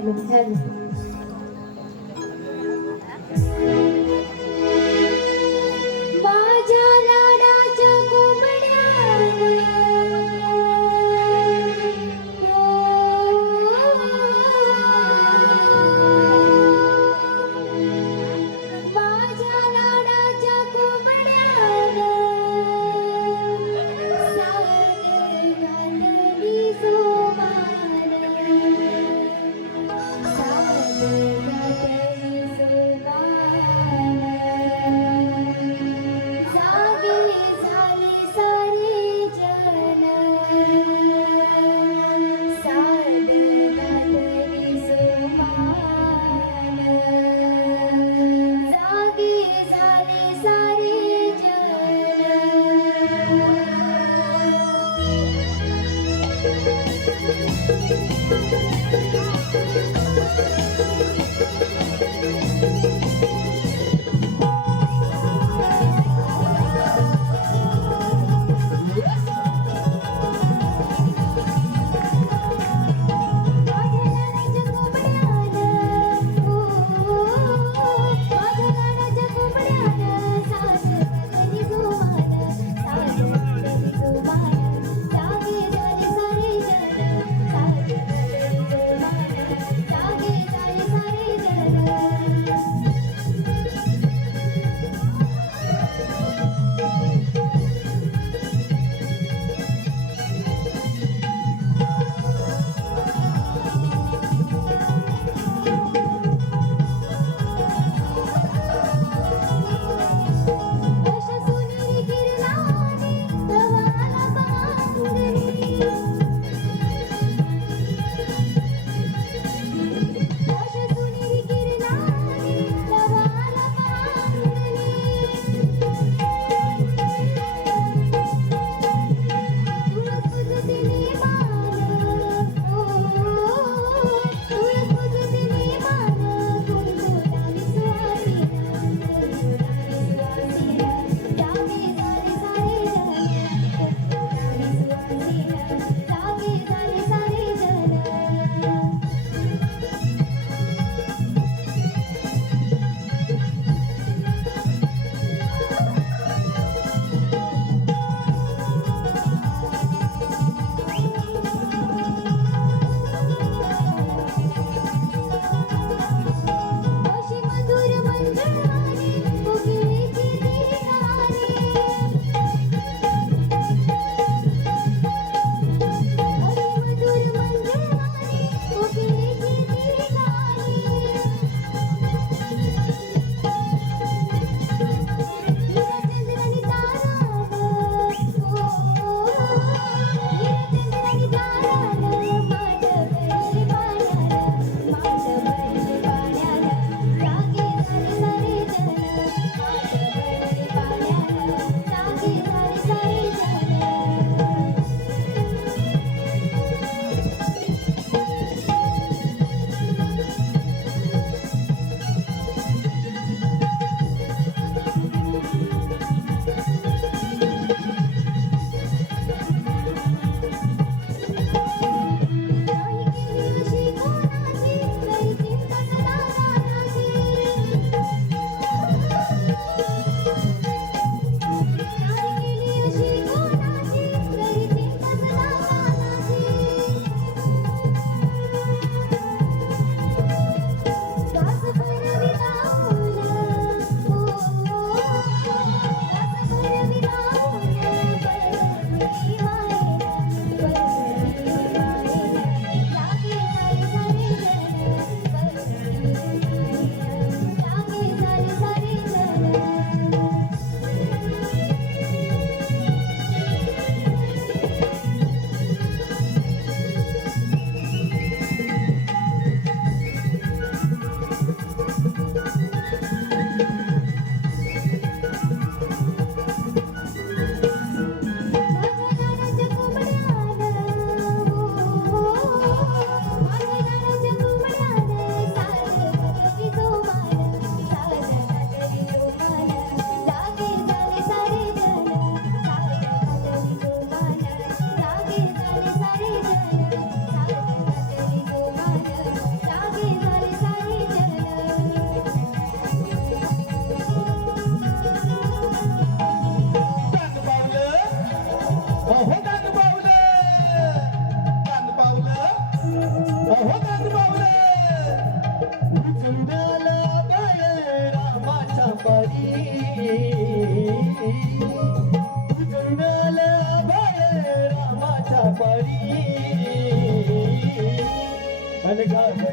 विठ्ठल माझ्या लाडाच्या कोंबड्या माझ्या लाडाच्या कोंबड्या सारे घालली सोमार सारे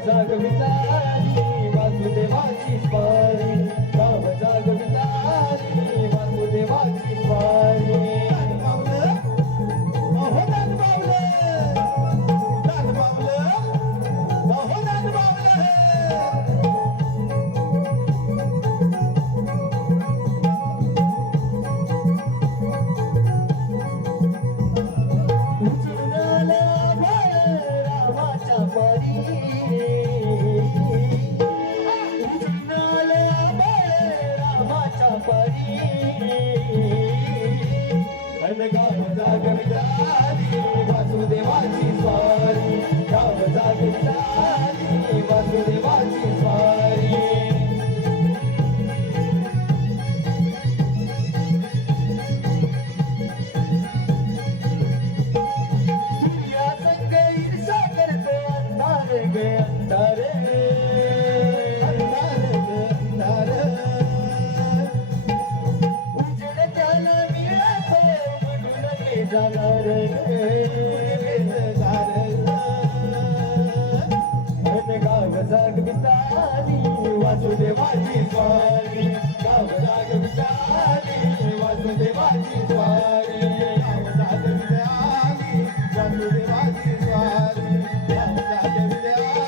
जागवितारी वासुदेवाची स्वारी गाव जागवितारी वासुदेवाची स्वारी गाव जागवितारी वासुदेवाची स्वारी गाव जागवितारी वासुदेवाची स्वारी सूर्यासंग ईर्षा करतो अंधार गे अंधार अंधार गे अंधार उजेड त्याला मिळतो म्हणून गे जाणार गाव जागवितारी वासुदेवाची स्वारी गाव जागवितारी वासुदेवाची स्वारी गाव जागवितारी वासुदेवाची स्वारी गाव जागवितारी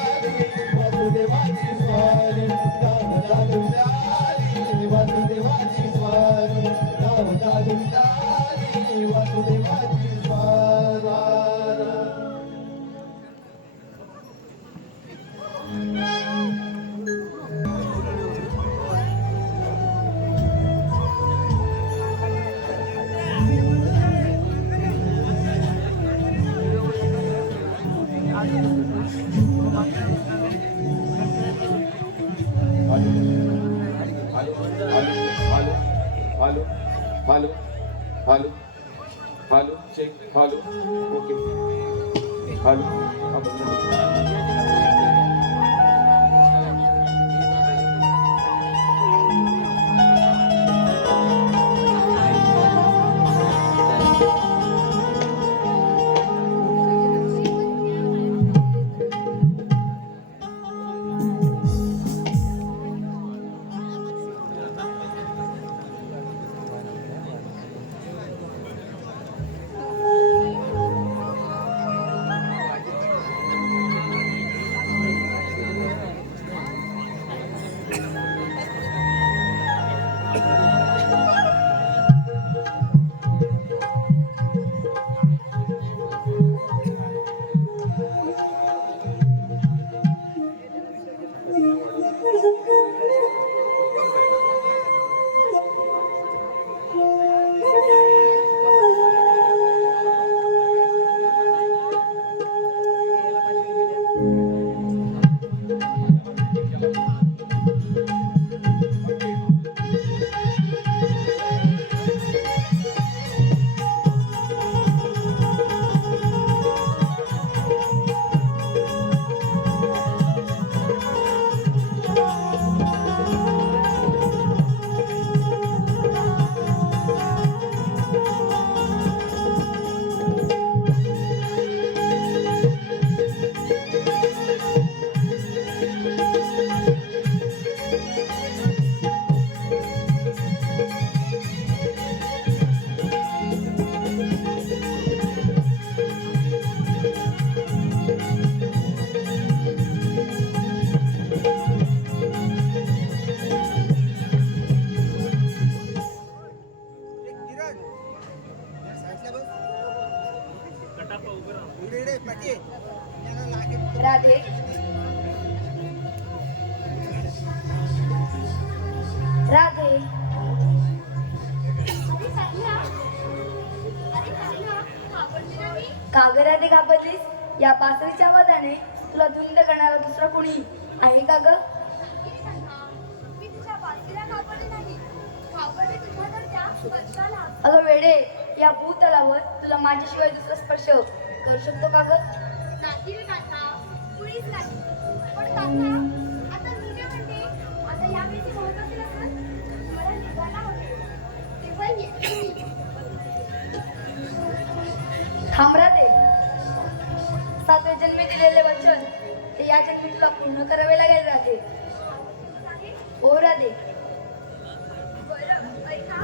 वासुदेवाची स्वारी गाव जागवितारी वासुदेवाची स्वारी गाव जागवितारी वासुदेवाची स्वारी Halo, halo, cek, halo, oke, halo, Radhe Radhe काग राधे घाबरलीस? या पासरीच्या आवाजाने तुला धुंद करणारा दुसरा कोणी आहे का ग? अगं वेडे, या भूतलावर तुला माझ्याशिवाय दुसरा स्पर्श करू शकतो का ग? नाही रे काका, कुणीच नाही. पण काका, आता मी काय म्हणते, आता या वेळेची महत्त्व असेल असं, मला निघायला हवं. तेव्हा येते मी. थांब राधे, सातवे जन्मी दिलेले वचन ते या जन्मी मी तुला पूर्ण करावे लागेल राधे. हो राधे. बरं ऐका.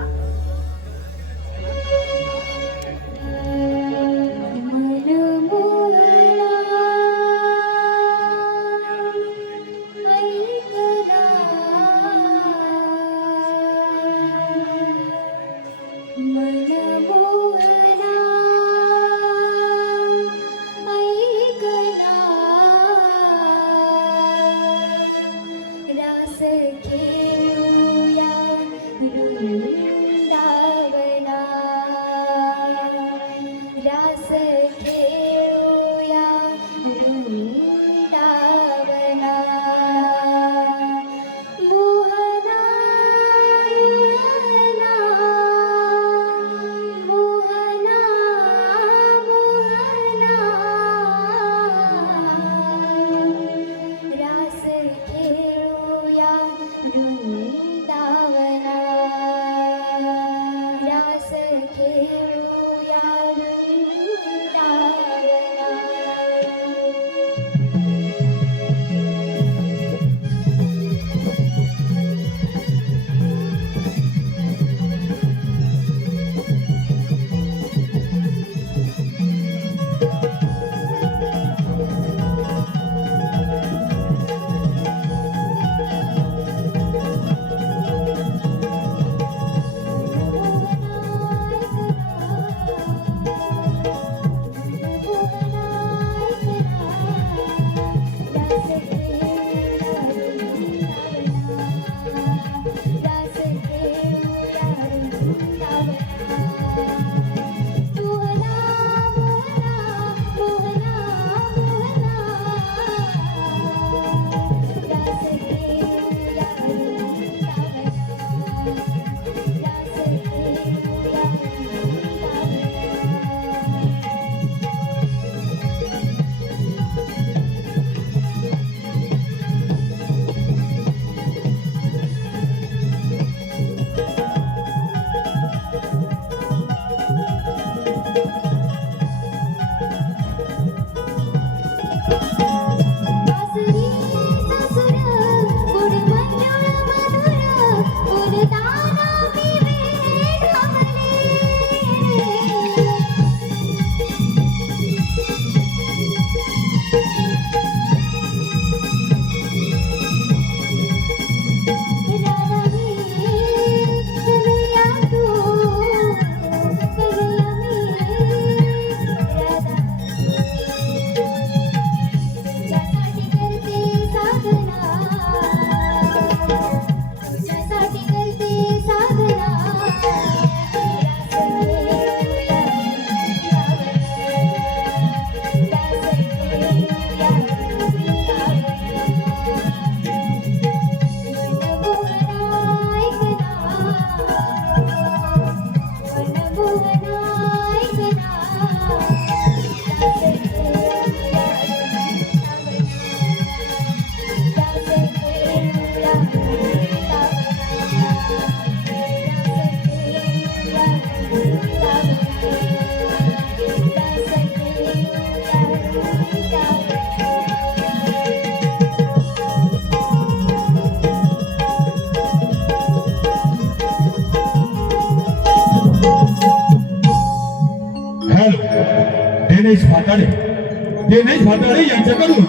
दिनेश भाताडे यांच्याकडून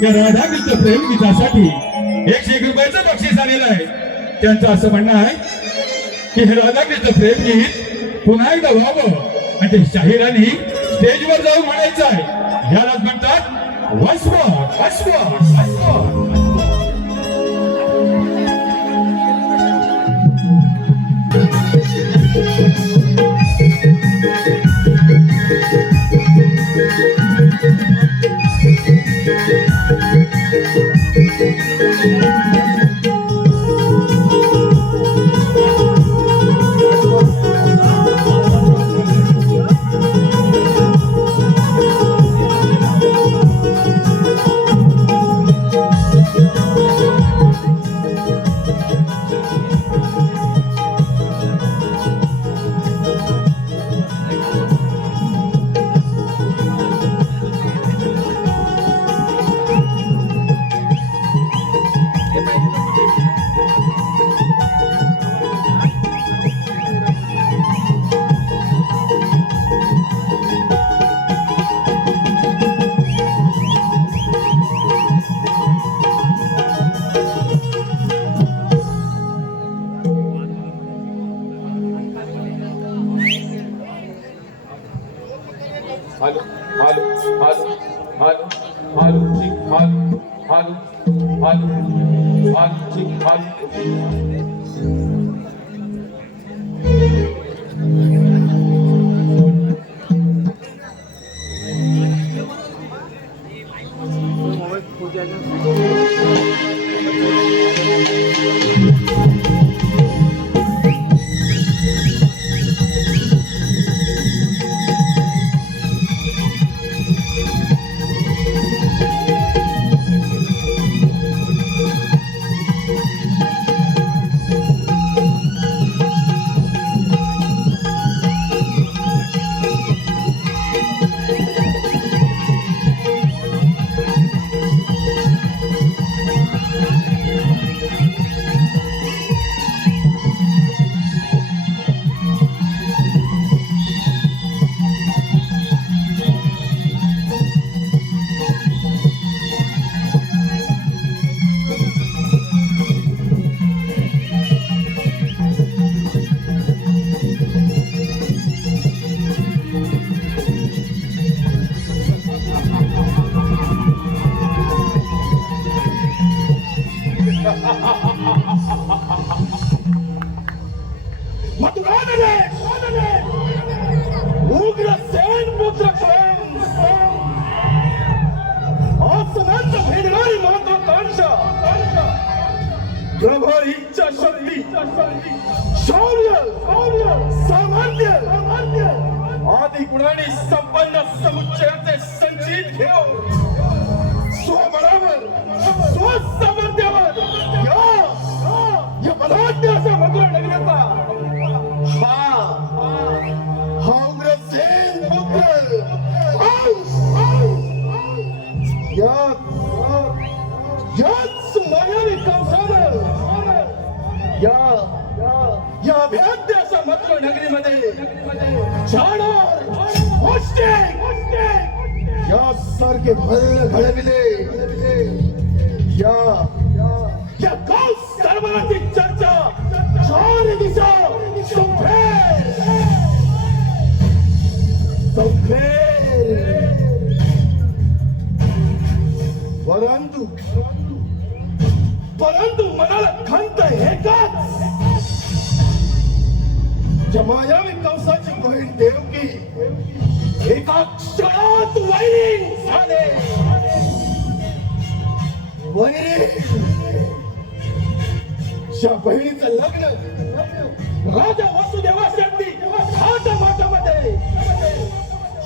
त्या राधाकृष्ण प्रेम गीतासाठी 101 रुपयाचं बक्षीस आलेलं आहे. त्यांचं असं म्हणणं आहे की हे राधाकृष्ण प्रेम गीत पुन्हा एकदा व्हावं आणि ते शाहिरांनी स्टेजवर जाऊन म्हणायचं आहे. यालाच म्हणतात वसवट वसवट वसवट. हालू चिक हालू हालू हालू हालू चिक हालू उग्रसेन पुत्र आसमांत भेदणारी महत्वाकांक्षा प्रबळ इच्छा शक्ती शौर्य सामर्थ्य आदी गुणांनी संपन्न समुच्चयाचे संचित घेऊन स्वबळावर स्वसामर्थ्यावर या बलाढ्य असा भगवान नगराचा हा उग्रसेन पुत्र याच मायावी कंसानं या अभेद्य असा मथुरा नगरीमध्ये जाणार यासारखे भल घडविले या गाव सरबराची चर्चा चार दिशा परंतु मनाला खंत एकाच जमायावी कंसाची बहीण देवकी एका क्षणात वैरीण झाले ज्या बहिणीचं लग्न राजा वसुदेवाशी अगदी थाटामाटामध्ये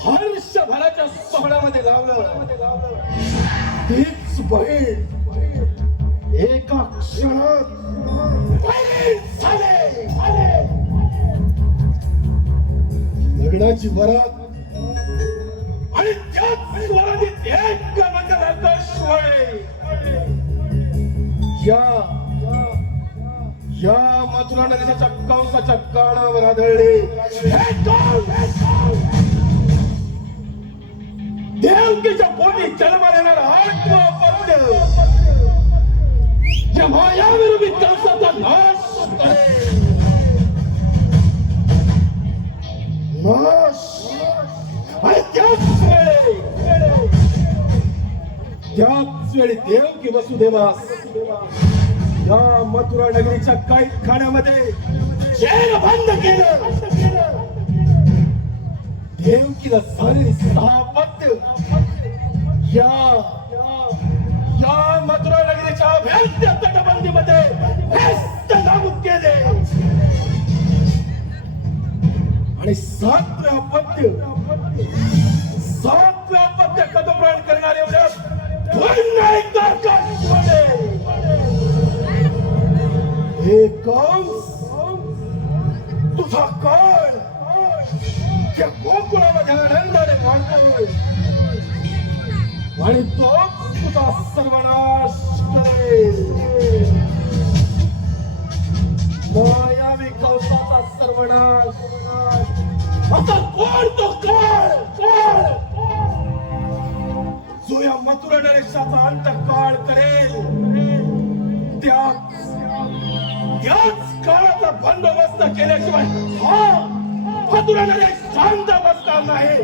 हर्षभराच्या सोहळ्यामध्ये लावलं तीच बहीण एका क्षणात झाले लग्नाची वरात आणि त्याच वरातीत एक मंगलाकाशवाणी या मथुरा नगरीच्या कंसाच्या कानावर आढळले देवकीच्या पोटी जन्माला येणारा आत्मपत्य या मायाविरूपी कंसाचा नाश करेल. नाश आणि त्याच वेळी देवकी वसुदेवास या मथुरा नगरीच्या कैद खाण्यामध्ये जेल बंद केलं. देवकीला झालेली सहापत्य या मथुरा नगरीच्या अभेद्य तटबंदीमध्ये व्यस्त नाबूद केले आणि सातव्या अपत्य कदमरान करणारे एवढ्या पुन्हा एकदा आकाशवाणी हे कंस तुझा काळ त्या गोकुळामध्ये आनंदाने वाढतोय आणि तोच तुझा सर्वनाश करेल. मायावी कंसाचा सर्वनाश आता कोण तो काळ जो या मथुरा नरेशाचा अंत काळ करेल. त्याच काळाचा बंदोबस्त केल्याशिवाय हा मथुरा नरेश शांत बसणार नाही.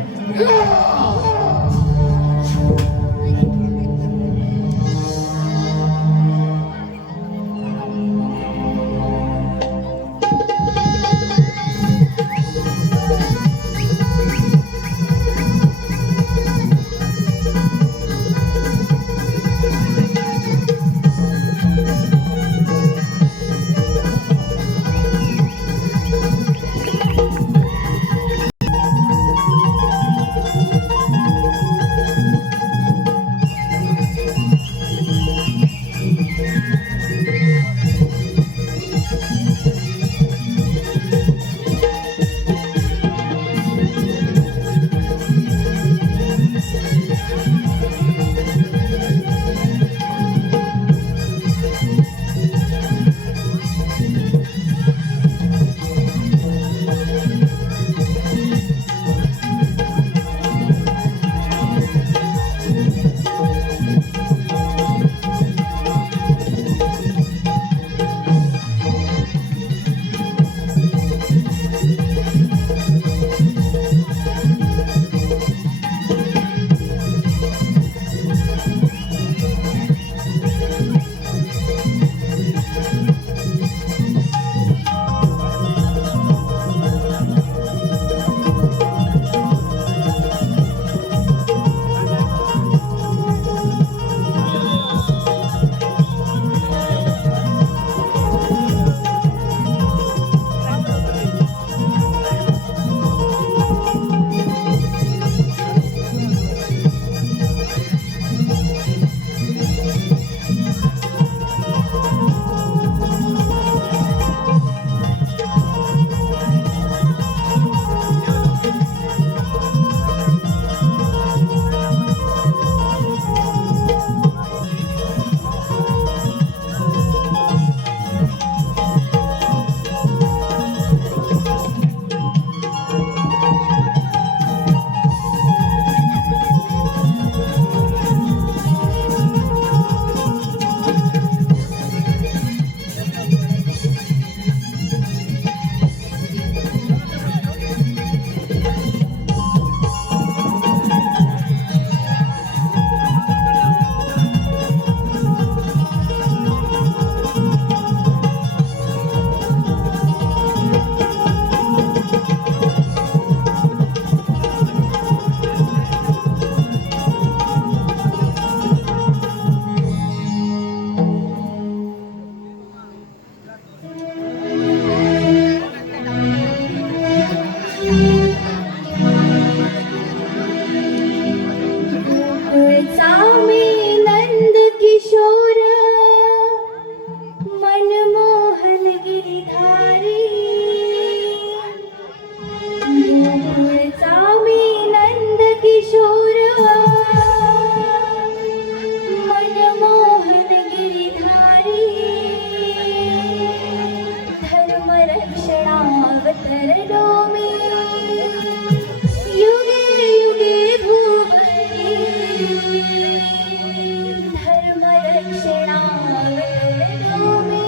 धर्मरक्षणावतरलो मी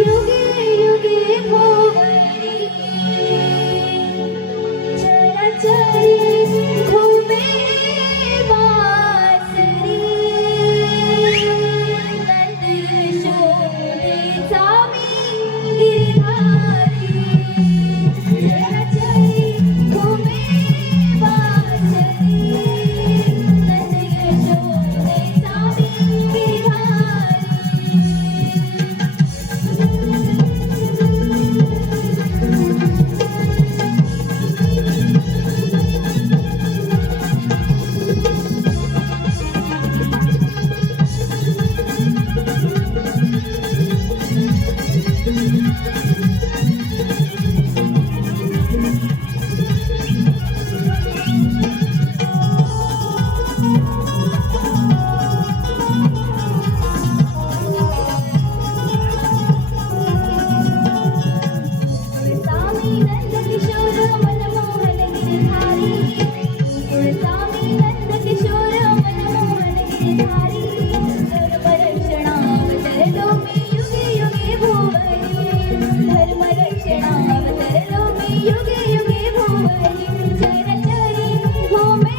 युगे युगे भोवरी चराचरी घुमे वासरी नंदयशोदेचा मी गिरधारी चराचरी घुमे वासरी नंदयशोदेचा मी गिरधारी तुळसामी नंदकिशोर मनमोहन गिरधारी तुळसामी नंदकिशोर मनमोहन गिरधारी धर्मरक्षणावतरलो मी युगे युगे भुवरी धर्मरक्षणावतरलो मी युगे युगे भुवरी चरचरी घुमे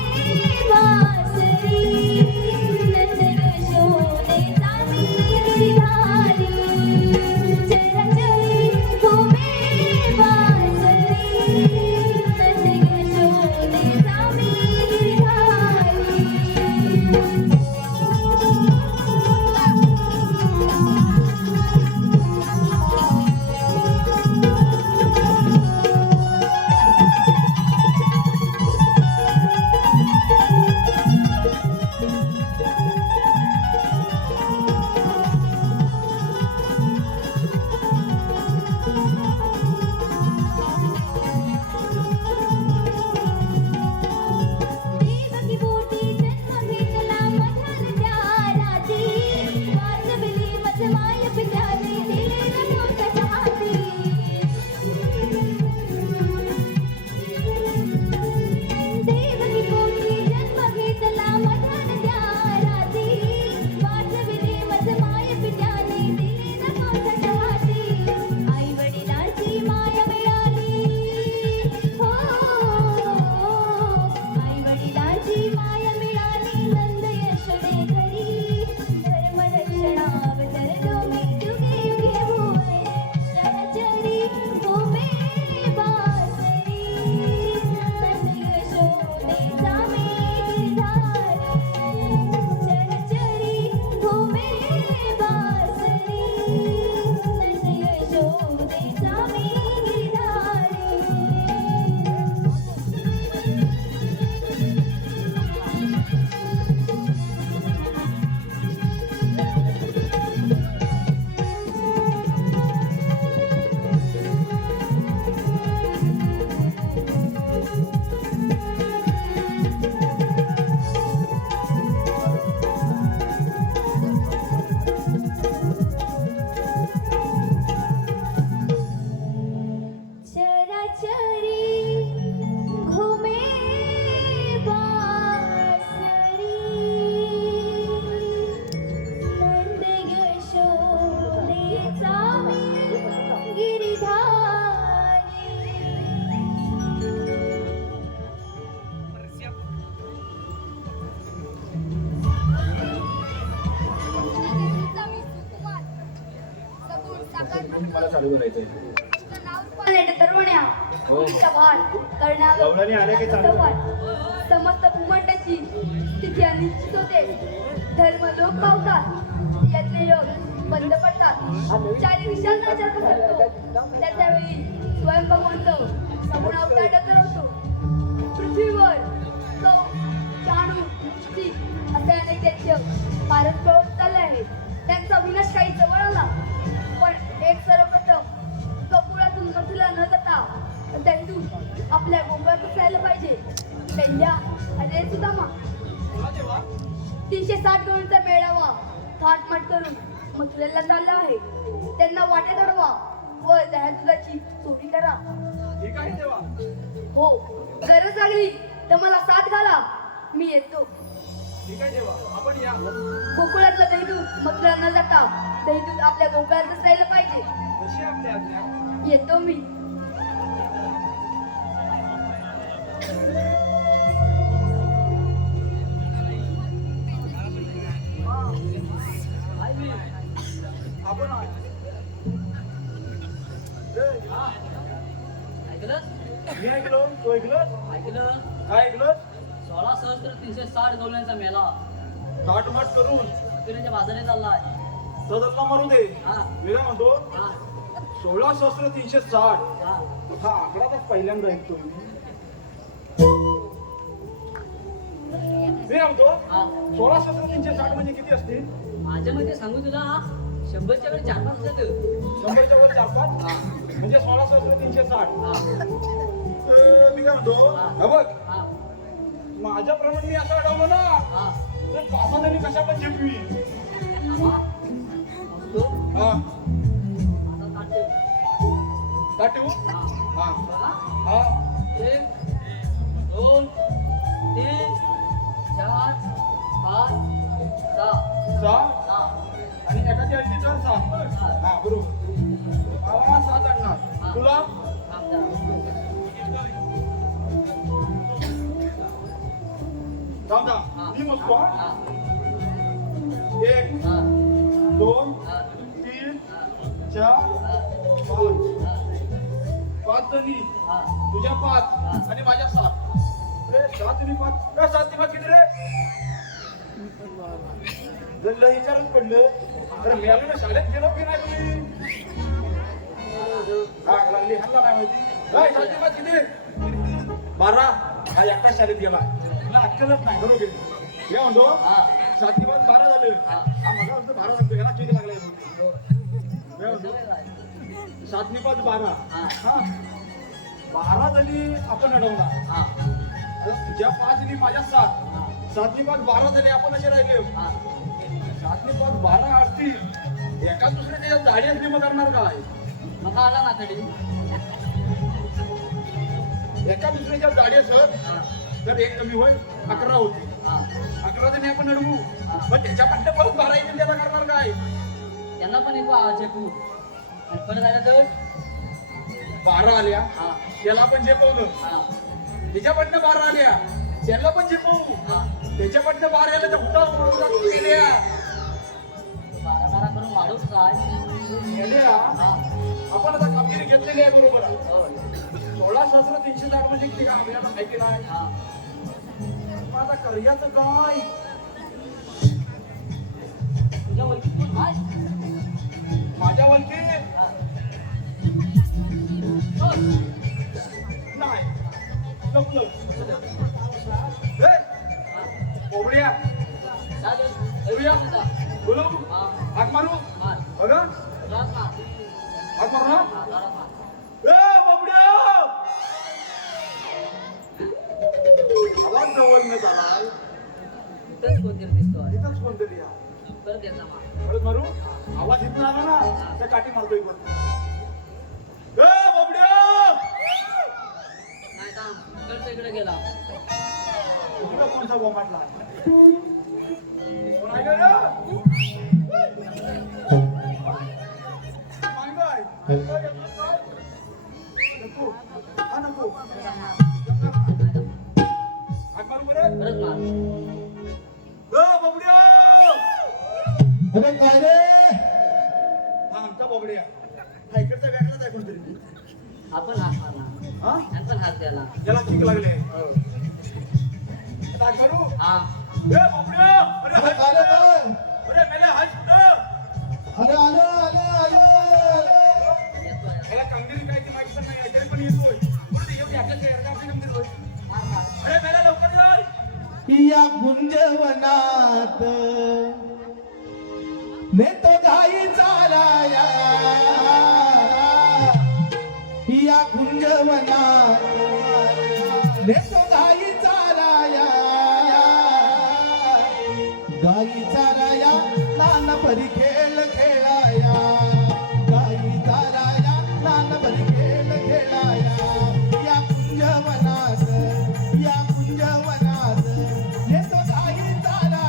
वासरी नंदयशोदेचा मी गिरधारी चरचरी घुमे वासरी नंदयशोदेचा मी देवकी बोटी जन्म घेतला मधानच्या राती वाचविली मजमाय पित्याने दिले न मोठ्या हाती देवकी बोटी जन्म घेतला मधानच्या राती वाचविली मजमाय पित्याने दिले न मोठ्या हाती आई वडिलांची माया मिळाली हो आई वडिलांची माया मिळाली नंद यशोदे घरी धर्मरक्षणावतरलो मी युगे युगे भुवरी चरचरी घुमे वासरी नंद यशोदेचा मी गिरधारी चरचरी घुमे वासरी नंद यशोदेचा मी गिरधारी चराचरी घुमे वासरी नंद यशोदेचा मी गिरधारी मला चालू करायचंय तरुण्या मुलीचा भान करण्याला गवळणी आले की चालू सवाल. समस्त भूमंडाची स्थिती अनिश्चित होते धर्म लोक पावतात यातले लोक बंद पडतात चारी विशाल राजा पसरतो त्यावेळी स्वयं भगवंत सगुण अवतार होतो पृथ्वीवर सौ चाणू मुष्टी असे अनेक दैत्य भारत पळत चालले आहेत त्यांचा विनाश काही जवळ आला पण एक सर्वप्रथम कपुरातून मथुरा न जाता त्यांतून आपल्या गोकुळातच राहिलं पाहिजे त्यांच्या अरे सुदामा 360 गवळींचा मेळावा थाटमाट करून मथुरेला चालला आहे त्यांना वाटेत अडवा व दह्या दुधाची चोरी करा ठीक आहे देवा. हो गरज लागली तर मला साथ घाला मी येतो ठीक आहे देवा, आपण या. गोकुळातलं दहीदूध मथुरा न जाता दहीदूध आपल्या गोकुळातच राहिलं पाहिजे. कशी आपली आज्ञा? येतो मी. आपण मी ऐकलो, तू ऐकलं? काय ऐकलं? 16,360 गवल्यांचा मेला ताटमाट करून पिण्याच्या बाजारात चाललाय. सदरला मारू दे. हा. मी काय म्हणतो, हा 16,360 हा हा आकडा तर पहिल्यांदा ऐकतो मी. मी म्हणतो हा 16,360 म्हणजे किती असतील? माझ्या मध्ये सांगू तुला 100च्या कडे 4-5 जात. 100च्या वर 4-5 हा म्हणजे 16,360. हा मी काय म्हणतो, हा बघ हा माझ्याप्रमाणे मी असं अडवलं ना हा तर 5 जणी कशा पण झेपवी. तो हा आता ताट ठेव. ताट ठेवू? हा हा बघा. हा 1 2 3 4 5 6 सहा 6 आणि एकाची अंडी तर 7. हा बरोबर. मला 7 आणणार. तुला राम हा. मी मस्त 1 2 3 4 5 जणी तुझ्या 5 आणि माझ्या 7. अरे 7 आणि 5 काय 7 आणि 5 किती रे? जर लय विचारच पडलं तर मी आलो ना शाळेत गेलो की नाही तुम्ही? हा लागली हल्ला नाही माहिती. काय 7 आणि 5 किती? 12. हा एकटा शाळेत गेला. तुला अक्कलच नाही बरोबर. मी म्हणतो 7 आणि 5 12 झालं. हा मला म्हणतो 12 झालं. ह्याला किती लागलाय मी म्हणतो 7 आणि 5 12. हा 12 जणी आपण अडवला. तुझ्या 5 आणि माझ्या 7. 7 आणि 5 12 जणी आपण असे राहिले. 7 आणि 5 12 असतील. एका दुसऱ्याच्या जाडी असली मग करणार काय? मग आला ना कधी एका दुसऱ्याच्या जाडी असत तर एक कमी होईल 11 होती. 11 जणी आपण अडवू. पण त्याच्या पट्ट्या परत 12 येतील त्याला करणार काय? त्यांना पण एक आवाज चेकू आणि परत आलं तर 12 आल्या हा त्याला पण झेपवलं. हा त्याच्या पट्ट्या 12 आल्या त्याला पण झेपवू. हा त्याच्या पट्ट्या 12 आल्या तर फुटा गेल्या. 12 करून वाढवू काय गेल्या. हा आपण आता कामगिरी घेतलेली आहे बरोबर आहे. हो 16,360 म्हणजे किती काम आपल्याला माहिती नाही. हा मग आता कर्याचं काय? तुझ्या ओळखीत कोण आहे? माझ्या वलकी हा. नाही लपलं. हे, कोंबड्या चालेल. बोलूया. बोलू हा हाक मारू हा बघा जोरात मार. हाक मारू ना. हा, जोरात मार. ए बोबड्या आवाज जवळ न झाला. इथंच कोणतरी दिसतोय. इथंच कोणतरी या. परत याचा मार. परत मारू. आवाज इथून आला ना त्या काठी मारतोय पण. ए बोबड्या नाही थांब परत इकडे गेला. तुला कोणता बोमाटला? कोण आहे का रे? मांगाय. नको. हा नको. हाक मारू बरं. परत मार. ए बोबड्या अरे काय रे? हा आमचा बोबड्या. हा इकडचा वेगळाच आहे कोणतरी. आपण हात मारला. हा आणि पण हात द्याला. याला किक लागले. आता हाक मारू. हा ए बोबड्या अरे अरे हात आलं कुठं? काय? अरे मेले हात कुठं? अरे आलं आलं आलं आलं. याला कामगिरी काय ती माहिती पण नाही तरी पण येतोय. पुढे येऊ दे आपल्या शहरात आपली कामगिरी होईल. अरे मेला लवकर जाय. या गुंजवनात नेतो गाई चालाया. या गुंजवनात नेतो गाई चालाया. गाई चालाया नाना परी खेळ खेळाया. गाई चालाया नाना परी खेळ खेळाया. या गुंजवनात या गुंजवनात नेतो गाई चालाया.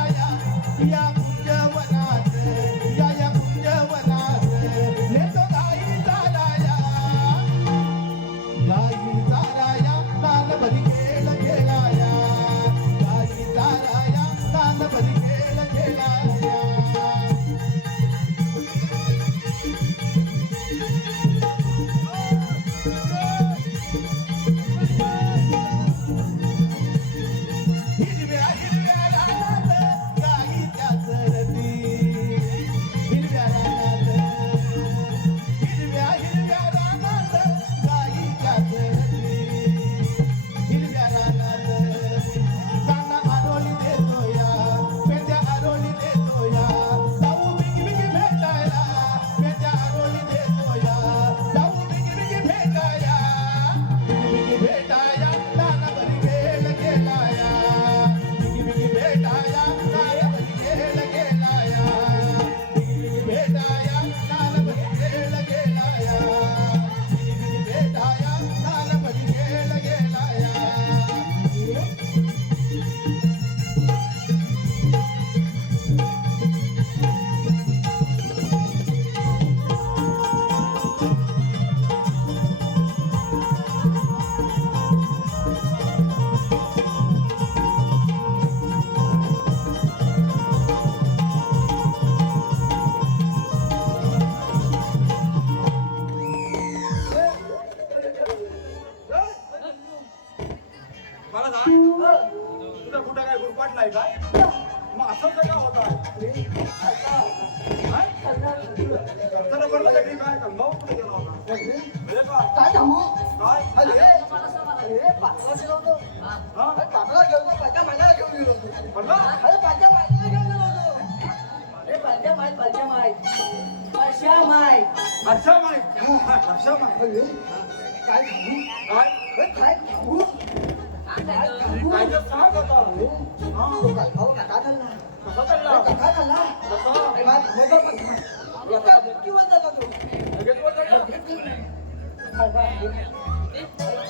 घरचा रबरला कधी काय भाऊ कुठे गेला होता म्हणजे काय थांबू काय अरे पाचला गेलो होतो हा? पाचला गेलो पाच्या मायला घेऊन गेलो होतो म्हणला अरे पाच्या मायला घेऊन गेलो होतो अरे पाच्या माय अच्छा माय अरे काय थांबू काय अरे काय थांबू काय झालं? काय तर सांग आता तो काय खाऊ काका खाल्ला कसा चालला काका खाल्ला कसा अरे माझा एका किंवा झाला तो लगेच वर चढला?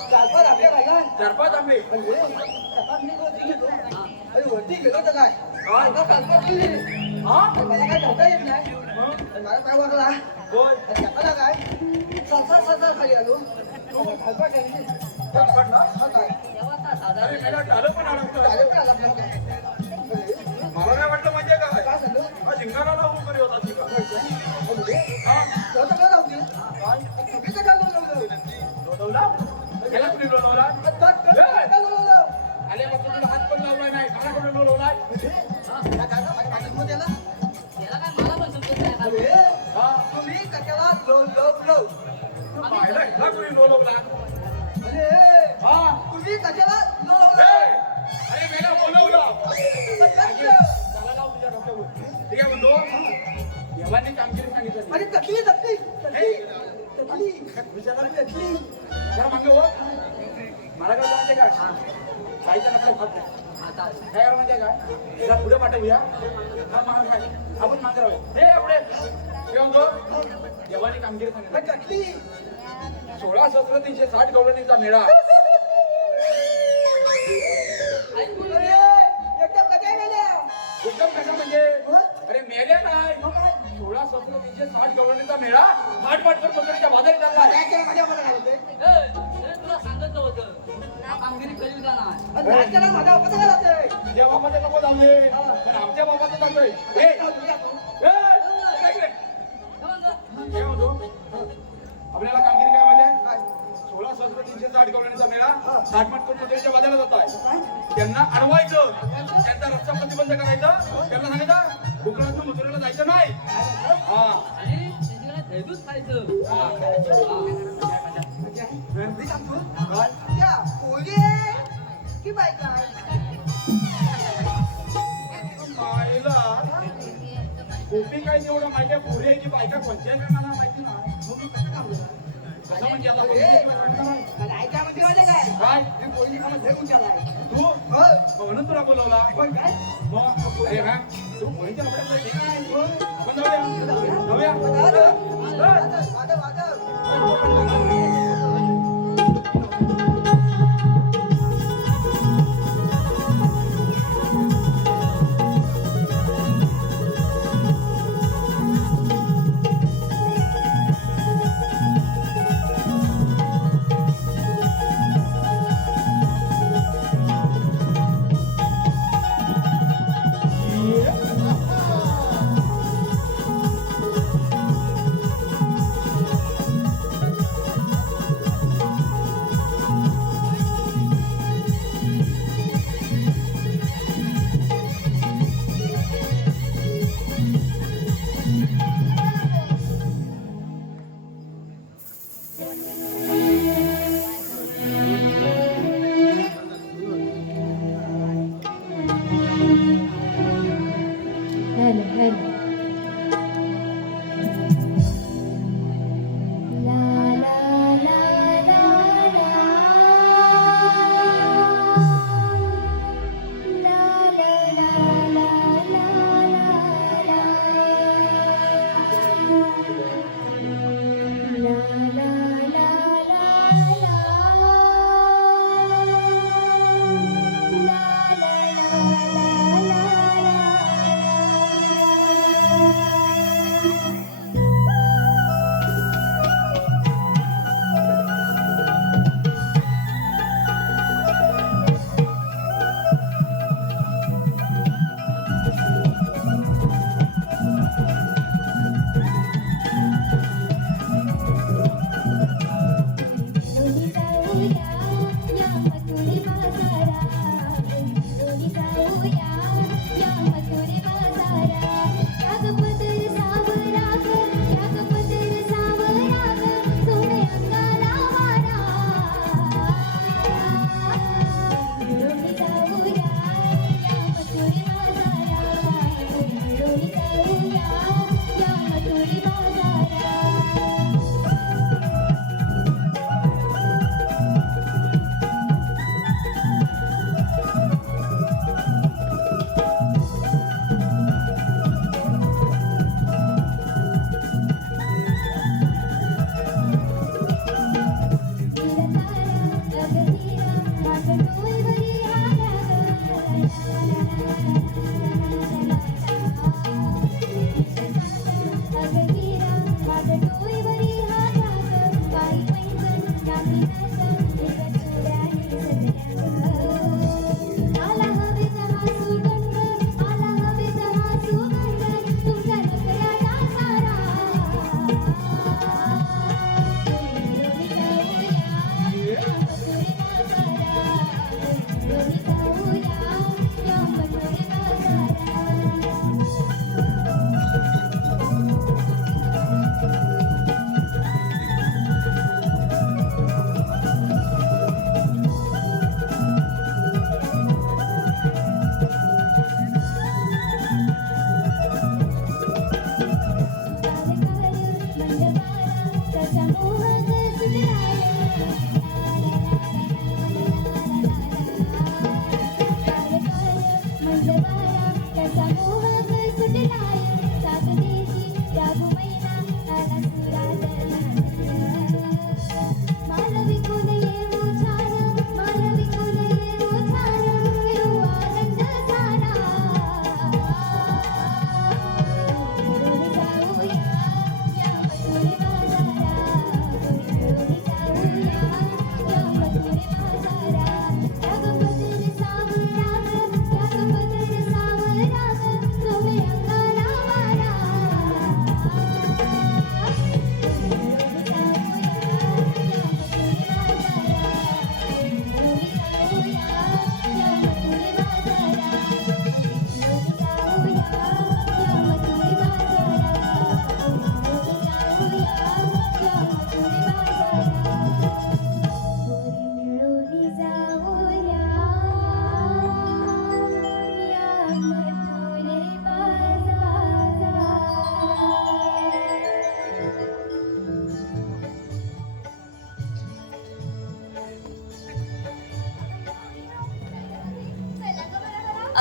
चालपर आपल्या राहिला चार पाच आंबे अरे वरती गेलो तर काय काय? चालपर गेली हा मला काय ठेवता येत नाही मग? मला काय वागला होय त्याला काय ससा खाली आलो खालपा गेली चार पाच ना? काय तेव्हा साधा अरे मेला झालं पण अडकतं. झालं काय आपल्याला काय मला काय वाटलं म्हणजे काय काय झालं हा शिंगाराला उभं करी होता शिंगा हा स्वतः काय लावली काय चुकीचं काय लावलं लोटवला गेला कुणी लोटवला काय लावलं आल्यापासून तुला हात पण लावलाय नाही कानाकडे लोटवलाय त्याला काय मला पण समजत नाही अरे हा तुम्ही कशाला लव पाहिला हिला कुणी लोटवला अरे हा तुम्ही कशाला ए! अरे मेला बोलवला त्याला लाव तुझ्या डोक्यावर ठीक आहे म्हणतो देवाने कामगिरी सांगितलं अरे तकली तकली तकली तकली जरा मागे हो मला काय म्हणजे काय खायचं नका खात आता काय म्हणजे काय त्याला पुढे पाठवूया हा माग काय आपण मागे राहू हे पुढे हे म्हणतो देवाने कामगिरी सांगितलं तकली 16,360 गवळणीचा मेळा अरे एकदम कशा गेल्या उत्तम कसा म्हणजे अरे मेले नाही 16,360 गवळणीचा मेळा माठ माठकर मंदिराच्या बाजारी चालला काय केलं माझ्या मला काय होते ए, तुला सांगितलं होतं ना कामगिरी करील का नाही काय केलं माझ्या कसं काय होते तुझ्या बाबाचे नको झाले पण आमच्या बाबाचे चालतोय हे काय इकडे? हे म्हणतो आपल्याला कामगिरी काय म्हणजे 16,360 गवळणीचा मेळा माठमाठकर मंदिराच्या बाजारात जात आहे त्यांना अडवायचं त्यांचा रस्ता प्रतिबंध करायचा त्यांना सांगायचं डुकरातून मथुरेला जायचं नाही हा आणि त्यांच्याकडे धैर्यच खायचं मी सांगतो त्या पोरी आहे की बायका आहे? मायला गोपी काय तेवढं माहिती आहे पुढे की बायका कोणत्या काय मला माहिती नाही मग मी कसं थांबलो? कसं म्हणजे आता अरे, पोरी- मला ऐकामध्ये माहिती आहे काय काय पोरी मला लय उंचाला आहे तू हो म्हणून तुला बोलवला पण काय मग अरे हा तू पोरीच्या कपड्यात जायची काय आपण जाऊया हॅलो हॅलो ला ला ला ला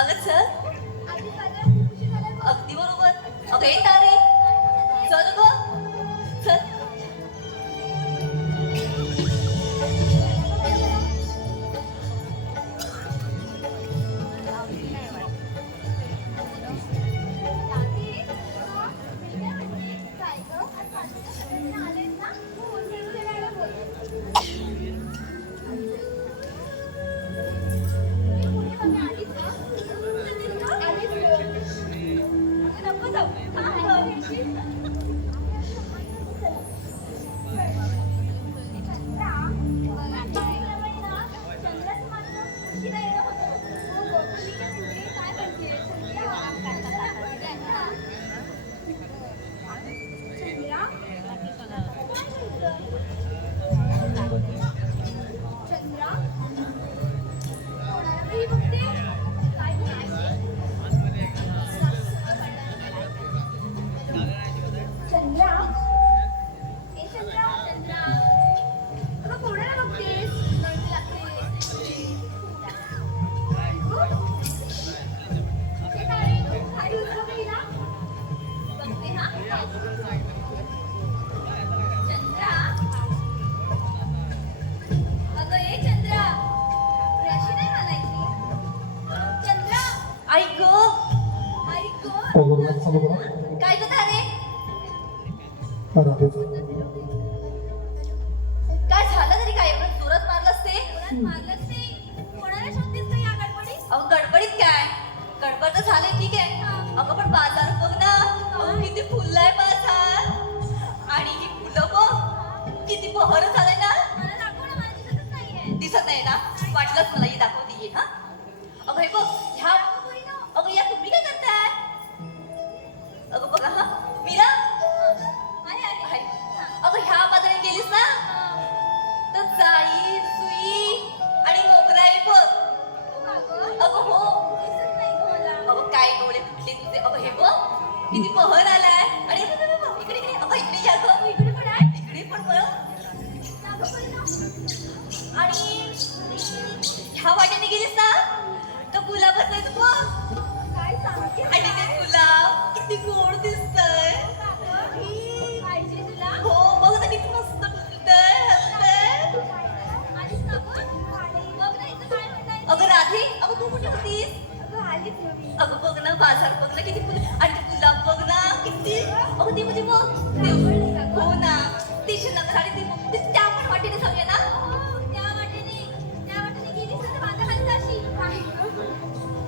अगं चल. आधी चालत उशीर झालाय बघ. अगदी बरोबर. अगं ये तारे. चल ग. चल. काय गं? आज बाजूच्या आलेत ना? हो, ते फिरायला बोलले. नको जाऊ. चंद्रा कोणालाही बघते काय चंद्रा ए चंद्रा चंद्रा अगं कोणाला बघतेस नळी लागते हे काय खाली उतरवली ना बघते हा चंद्रा अगं ए चंद्रा अशी नाही म्हणायची चंद्रा ऐक ग. ऐक काय ग तारे. काय झालं तरी काय एवढं जोरात मारलंस ते. मारलंच नाही कोणाला शोधतेस का या गडबडीत अगं गडबडीत काय. गडबड तर झाले ठीक आहे. अगं पण बाजार बघ ना. अगं किती फुललाय बाजार. आणि ही फुलं बघ किती बहर झालंय ना. मला दाखव ना मला दिसतच नाहीये दिसत नाही ना. वाटलंच मला ही दाखवते ये. हा अगं हे बघ ह्या. अगं या तुम्ही काय करताय. अगं बघा हा मीरा. हाय. अगं ह्या बाजारात गेलीस ना तर जाई सुई आणि मोगरा आहे बघ. अगं हो. दिसत नाही गं मला अगं काय डोळे फुटले तुझे. अगं हे बघ किती बहर आलाय. आणि इकडे इकडे अगं इकडे या गं. इकडे पण आहे. इकडे पण बघ. दाखव बरं ना. आणि ह्या वाटेने गेलीस ना तर गुलाब असायचं बघ. काय सांगते आणि ते गुलाब किती गोड दिसतंय. पाहिजे तुला हो बघ ना किती मस्त दिसतंय. हसतंय. आलीच ना गं बघ ना इथं काय म्हणताय अगं राधी अगं तू कुठे होतीस. अगं आलीच ना मी अगं बघ ना बाजार बघ ना किती फुलं. आणि ते गुलाब बघ ना किती. अगं ते म्हणजे बघ ते हो ना स्टेशन नगर आणि ते बघ ते त्या पण वाटेने जाऊया ना. त्या वाटेने गेलीस तर माझ्या खाली जाशील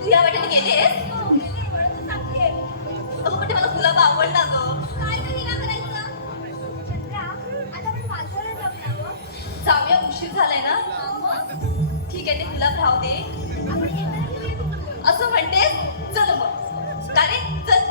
तू या वाटेने गेलीस. म्हणून तर सांगते अगं पण ते मला गुलाब आवडला गं. काय तरी हिला करायचं चंद्रा आता आपण बाजारात जाऊ ना गं जाऊया उशीर झालाय ना. मग ठीक आहे ते गुलाब राहू दे. आपण येताना घेऊया की फुलं. असं म्हणतेस चल मग. का रे चल.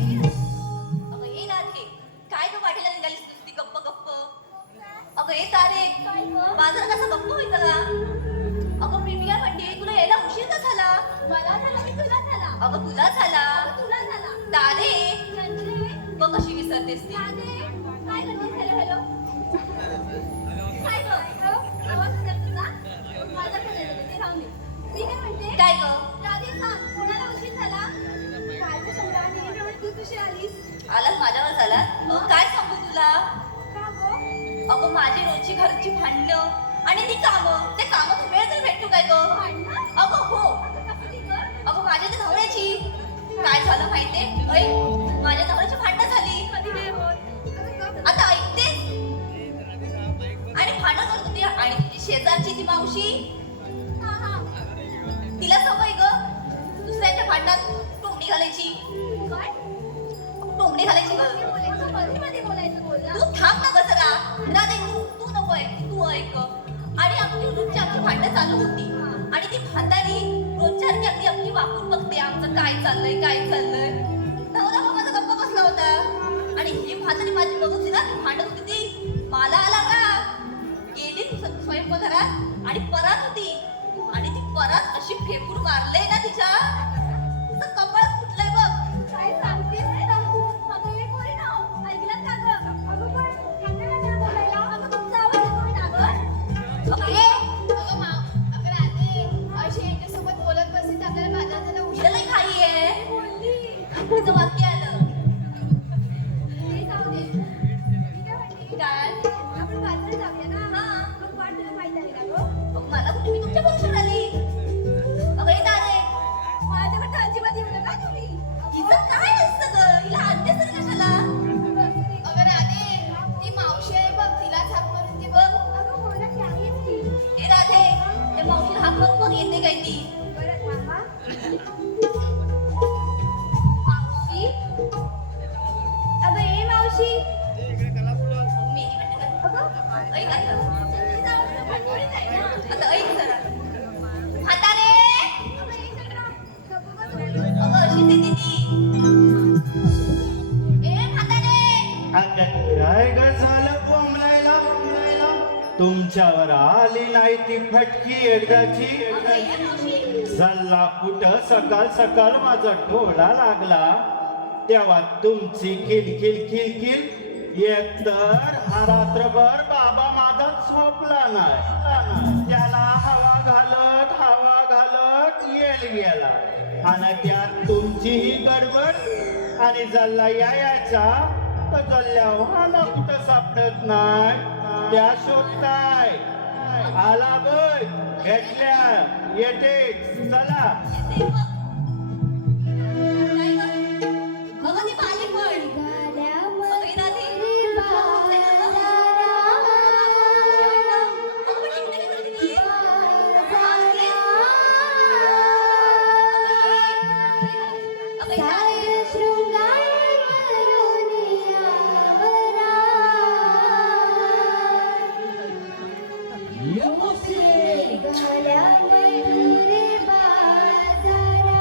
अगं ये राधे. काय गं वाटेला निघालीस नुसती गप्प गप्प. अगं ये तारे. बाजार कसा गप्प होईल का. अगं मी काय म्हणते तुला यायला उशीर का झाला. मला झाला की तुला झाला अगं तुला झाला. तुला झाला तारे चंद्रे बघ कशी विसरतेस ती. राधे काय करतेस हॅलो काय गं आवाज येतो तुझा माझा खाली ते राहून दे मी काय म्हणते काय गं राधे सांग कोणाला उशीर झाला काय गं चंद्रा नेहमीप्रमाणे तू कशी आलीस आलास माझ्यावर झाला. अगं काय सांगू तुला. का गं अगं माझी रोजची घरची भांडणं आणि ती कामं. ते कामात वेळ तर भेटतो काय गं. भांडणं अगं हो. कसली गं अगं माझ्या तर नवऱ्याची. काय झालं माहितीये ऐक माझ्या नवऱ्याची भांडणं झाली. कधी नाही होत आता ऐकतेस. आणि भांडण करत होती. आणि तिची शेजारची ती मावशी हा हा तिला सवय ग दुसऱ्यांच्या भांडणात टोमणी घालायची. काय टोमणी घालायची ग. बोलायचं मध्ये बोलायचं बोल ना तू थांब ना ग जरा. ना दे तू नको ऐक तू ऐक. आणि आमची रोजची भांडणं चालू होती. आणि ती म्हातारी रोजच्या अगदी वाकून बघते आमचं काय चाललंय काय चाललंय. म्हातारी माझी बघत ना भांडत होती ती मला आला का गेली स्वयंपाकघरात आणि परात होती आणि ती परात अशी फेकून मारले ना तिच्या तिचं कपाळ फुटलंय बघ. काय सांगतेस रे दादू? अगं हे कोणी ना ऐकलं का गं? अगं पण ह्यांना काय जरा बोलायला? अगं तुमचा आवाज येतोय ना गं? अगं राधे, अशी यांच्यासोबत बोलत बसली तर आपल्याला बाजारात जायला उशीर तिला लई घाई आहे बोलली. तिचं वाक्य आलं ते जाऊ दे. मी काय म्हणते? काय आपण बाजारात जाऊया ना? हा. मग वाट तुला माहित आहे का गं? मग मला कुठे मी तुमच्या बरोबर आली अगं येत आले माझ्याकडे अजिबात येऊ नका तुम्ही. हिचं काय असतं ग हिला आणते तरी कशाला अगं राधे, ती मावशी आहे बघ, तिलाच हाक मारून ती बघ. अगं हो ना, ती आहेच ती. हे राधे त्या मावशीला हाक मारून बघ येते काय ती बरं थांबा. मावशी अगं ए मावशी. मी ऐक आता ऐक जरा म्हातारे अगं अशीच येते ती ए म्हातारे अगं काय ग झालं बोंबलायला तुमच्यावर आली नाही ती फटकी एकदाची अगं ये मावशी सल्ला कुठं सकाळ सकाळ माझा डोळा लागला तेव्हा तुमची किलकिल किलकिल एकतर हा रात्रभर बाबा माझा झोपला नाही त्याला हवा घालत येल गेला आणि त्यात तुमचीही गडबड आणि जल्ला यायचा तर जल्ल्यावर मला कुठं सापडत नाही त्या शोधताय आला बघ भेटल्या येते चला येते बघ. काय गं? अगं ती पाहिली पण अगं ही राधे घाल्या मधुरे बाजारा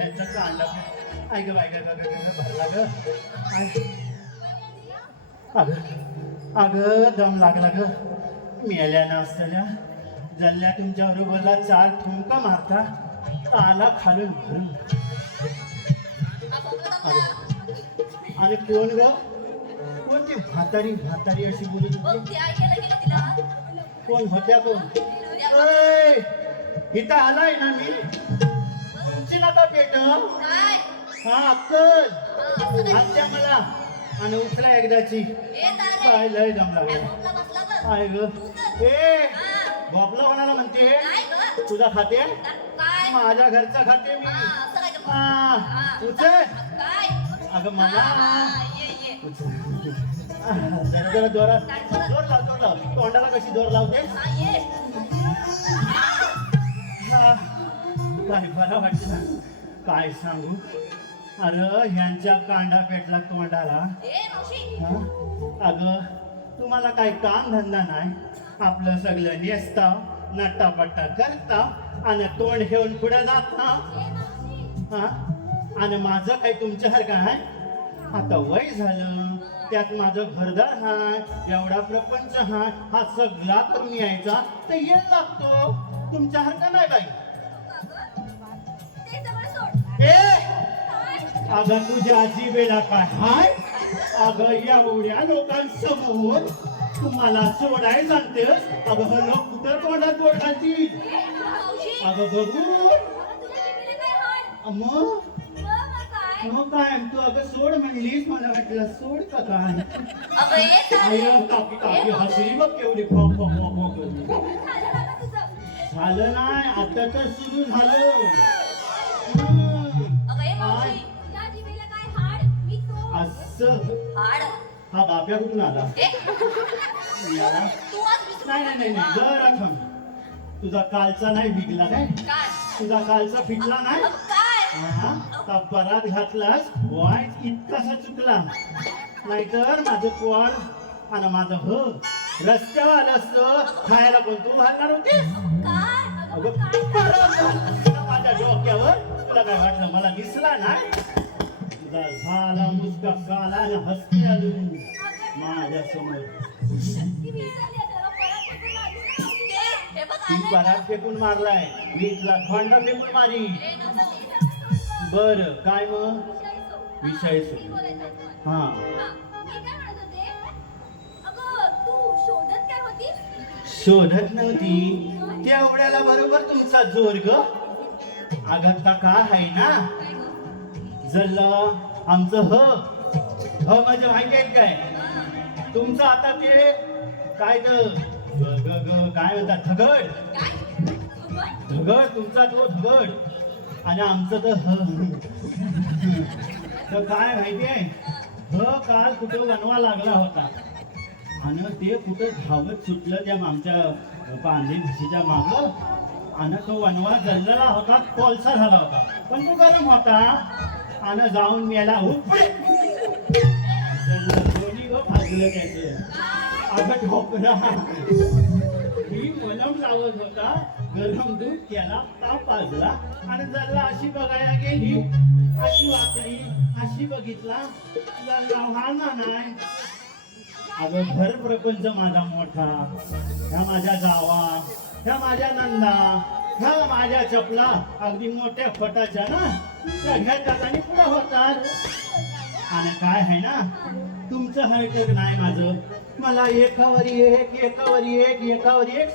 मेल्यांचा कांदा ऐक भरला ग अगं दम लागला ग मेल्यानं असलेल्या जल्ल्या तुमच्या बरोबरला 4 ठुमका मारता आला खालून भरून आणि कोण ग कोण ती म्हातारी अशी बोलत मग होती ती ऐकायला गेली तिला कोण होत्या कोण ए, इथं आलाय ना मी तुमची नका पेट काय हा अक्कल हा, असं नाही. आजच्या मला आणि उचला एकदाची ए तारे काय लय दम काय लागला भोपळा बसला गं? काय ग तू तर. ए हा. भोपला कोणाला म्हणते नाही गं. तुझा खाते काय माझ्या घरचा खाते मी हा, असं काय गं? हा, हा. उचल. काय अगं मला हा, ये जरा जोरात जोर लाव तोंडाला कशी जोर लावते हा, ये हा, काय बरं वाटत ना काय सांगू अरे ह्यांच्या कांदा पेटला तोंडाला ए मावशी हा? अगं तुम्हाला काही काम धंदा नाही आपलं सगळं नेसताव नट्टापट्टा करताव आणि तोंड घेऊन पुढे जाताव हा आणि माझं काही तुमच्यासारखं आहे आता वय झालं त्यात माझं घरदार हाय एवढा प्रपंच हाय हा सगळा करून यायचा तर येत लागतो तुमच्यासारखं नाही बाई ते सगळं सोड. ए अगं तुझ्या आजीबेला काय हाय अगं एवढ्या लोकांसमोर तुम्हाला सोडाय सांगतेस अगं हे लोक कुठं तोंडात बोट घालतील मावशी अगं बघू तुला जिभेला काय हाड? मग मग काय? तू अगं सोड म्हणलीस मला वाटलं सोड का काय अगं ए तारे आय काकी हसली बघ केवढी खो खो खो खो करली. झालं ना गं तुझं? झालं नाही आता तर सुरू झालं अगं ए मावशी तुला जिभेला काय हाड? मी तो. असं हाड हा बाप्या कुठून आला ए याला? तू आज विसरू नाही नको. जरा थांब तुझा कालचा नाही बिगला काय काय तुझा कालचा फिटला नाही अगं काय हा का परात घातलास वाईट इतकासा चुकला नाहीतर माझं पोळ आणि माझं हो रस्त्यावर आलं असतं खायला पण तू घालणार होतीस काय अगं परत घातलं माझ्या डोक्यावर तुला काय वाटलं मला दिसला नाही तुझा झाला मुसका काला आणि हसती अजून माझ्या समोर ती विसरली आहे त्याला परत फेकून मारली ना. हे बघ ती आलंय परात फेकून मारलाय मी तुला खोंड फेकून मारी ए, नको. बर काय मग विषय मी सोड. बोलायचं आहे तुम्हाला. हा हा, मी काय म्हणत होते? अगं, तू शोधत काय होतीस? शोधत नव्हती तेवढ्याला बरोबर तुमचा जोर ग अगत्ता काय आहे ना काय गं? जल्लं आमचं म्हणजे माहिती आहे काय तुमचं आता ते काय काय म्हणतात धगड काय? भगवान? धगड तुमचा तो धगड आणि आमचं तर काय माहिती आहे काल कुठं वनवा लागला होता आणि ते कुठं धावत सुटलं त्या आमच्या पांढरी म्हशीच्या माग आणि तो वनवा जळलेला होता कोळसा झाला होता पण तो गरम होता आणि जाऊन मेला दोन्ही भाजलं त्याचं अगं ठोकरा मी मलम लावत होता गरम दूध त्याला ताप पाजला आणि जरा अशी बघायला गेली अशी वाकली अशी बघितला जरा वाहना नाही अगं घर प्रपंच माझा मोठा ह्या माझ्या जावा ह्या माझ्या नंदा ह्या माझ्या चपला अगदी मोठ्या फटाच्या ना त्या घेतात आणि पुढे होतात आणि काय आहे ना तुमचं हरकत नाही माझं मला एकावर एक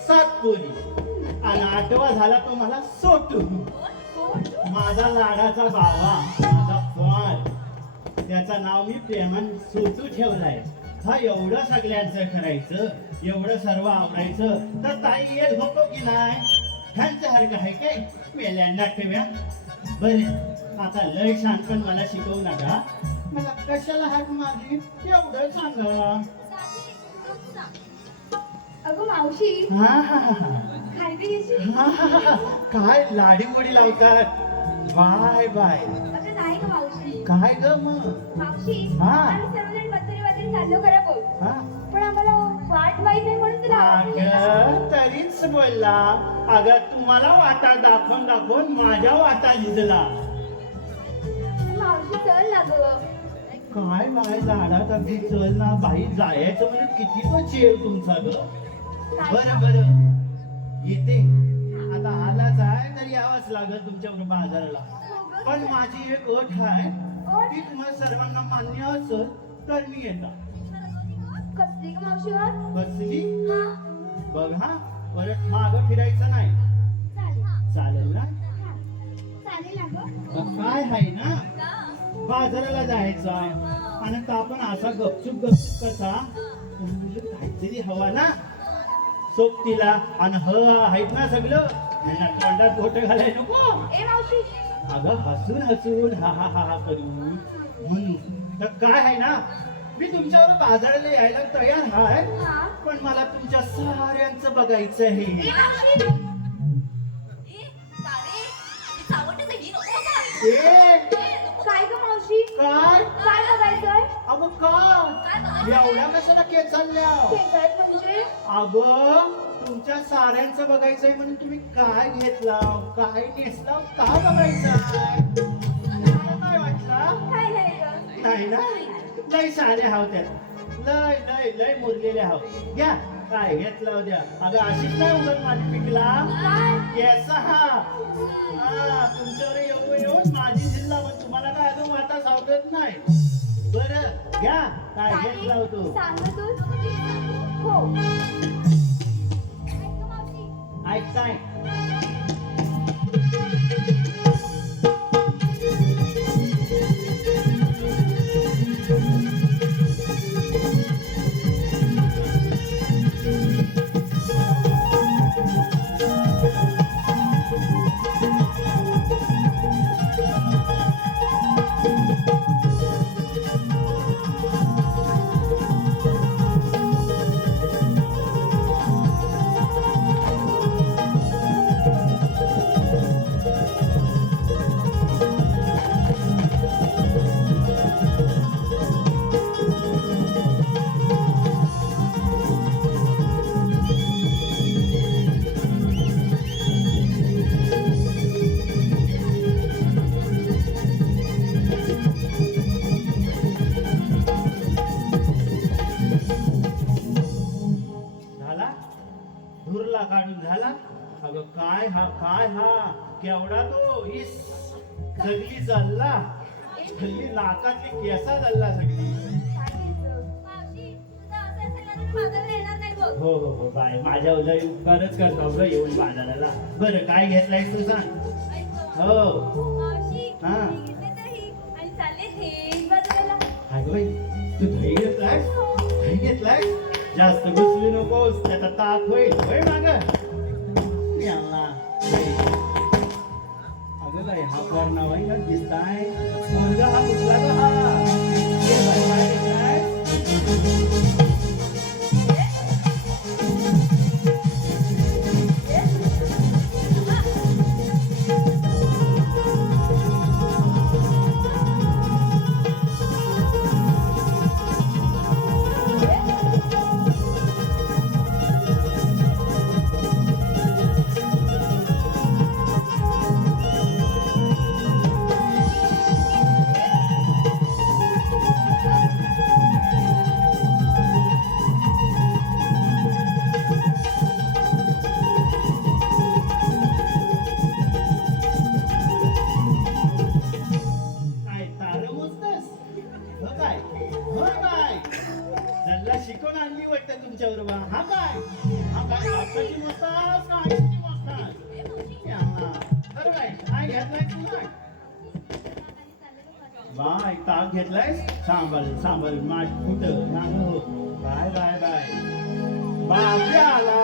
7 पोरी आणि 8वा झाला तो मला सोटू माझा लाडाचा बाबा माझा फार त्याचं नाव मी प्रेमान सोटू ठेवलाय हा एवढं सगळ्यांचं करायचं एवढं सर्व आवडायचं तर ताई येत होतो की नाही ह्यांचं हरकत आहे काय मेल्यांना ठेव्या बरं आता लय छानपण मला शिकवू नका मला कशाला हाक मारली एवढं सांगा साधी, तूच सांग. अगं मावशी हा हा हा खायची घेशील? हा हा काय लाडी गोडी लावतात बाय बाय अगं नाही का मावशी काय ग मग मावशी हा. आम्ही सर्वजण बत्तरीवादी चाललो खरं बोल हा पण आम्हाला वाट माहित नाही म्हणून तुला अगं तरीच बोलला अगं तुम्हाला वाटा दाखवून माझ्या वाटा लिहिला गं काय बाय लाडात अगदी चल ना बाई जायचं म्हणजे किती तो चेव तुमचा ग. बरं बरं येते आता आलाच आहे तर यावंच लागेल तुमच्याबरोबर बाजाराला. पण माझी एक अट आहे ती तुम्हाला सर्वांना मान्य असेल तर मी येतो. कसली ग मावशीवर बसली हा बघ हा परत मागं फिरायचं नाही. चालेल ना. चालेल ना गं. मग काय आहे ना बाजाराला जायचं आणि तो आपण असा गपचूप कसा काहीतरी हवा ना सोबतीला आणि आहेत ना सगळं त्यांना तोंडात गोट घालाय नको. ए मावशी अगं हसून हसून हा हा हा हा करू म्हणून तर काय आहे ना मी तुमच्यावर बाजाराला यायला तयार आहे हा पण मला तुमच्या साऱ्यांचं बघायचं आहे. ए मावशी ए, तारे, ही चावटच आहे, ही नको का? ए काय ग मावशी काय काय बघायचंय अगं का एवढ्या कशाला केचालल्या केसायत म्हणजे अगं तुमच्या साऱ्यांचं बघायचंय म्हणून तुम्ही काय घेतला काय नेसला का बघायचं काय वाटलं काय नाही ग नाही ना लय सारे हाव त्यात लय लय लय मुरलेले हाव. घ्या काय घेतला होत्या अगं अशीच नाही उगत माझी पिकला केसा हा तुमच्यावर येऊन माझी जिल्हा पण तुम्हाला काय अजून आता सावडत नाही. बरं घ्या काय घेतला होतो सांगतोस हो ऐकताय झाला धुरला काढून झाला. अगं काय हा केवढा तो इस सगळी चालला सगळी नाकातली केसा चालला सगळी. मावशी, तुझं असं असेल ना तर बाजाराला येणार नाही बघ. हो हो हो बाय माझ्या उद्या उपकारच करतो ग येऊन बाजाराला. बरं काय घेतलाय तू सांग. ऐक गं, हो मावशी, हा. मी घेतले दही आणि चालले थेट बाजाराला. अगं बाई तू दही घेतलाय दही घेतलाय जास्त घुसली नकोस त्याचा ताप होईल होय माग. अगं बाई हा फार नवाईला दिसताय मुलगा हा कुठला ग हा ये बाई, काय घेतलाय? काय तारं मोजतस हो काय होय बाय जल्ला शिकवून आणली वाटतं तुमच्या बरोबर. हा काय आपल्याची मोजतास का आईची मोजतास यांना बरं काय घेतलाय तू काय बाय ताक घेतलाय सांबाल माठ कुठं नांग हो बाय बाय बाय बापरे आला.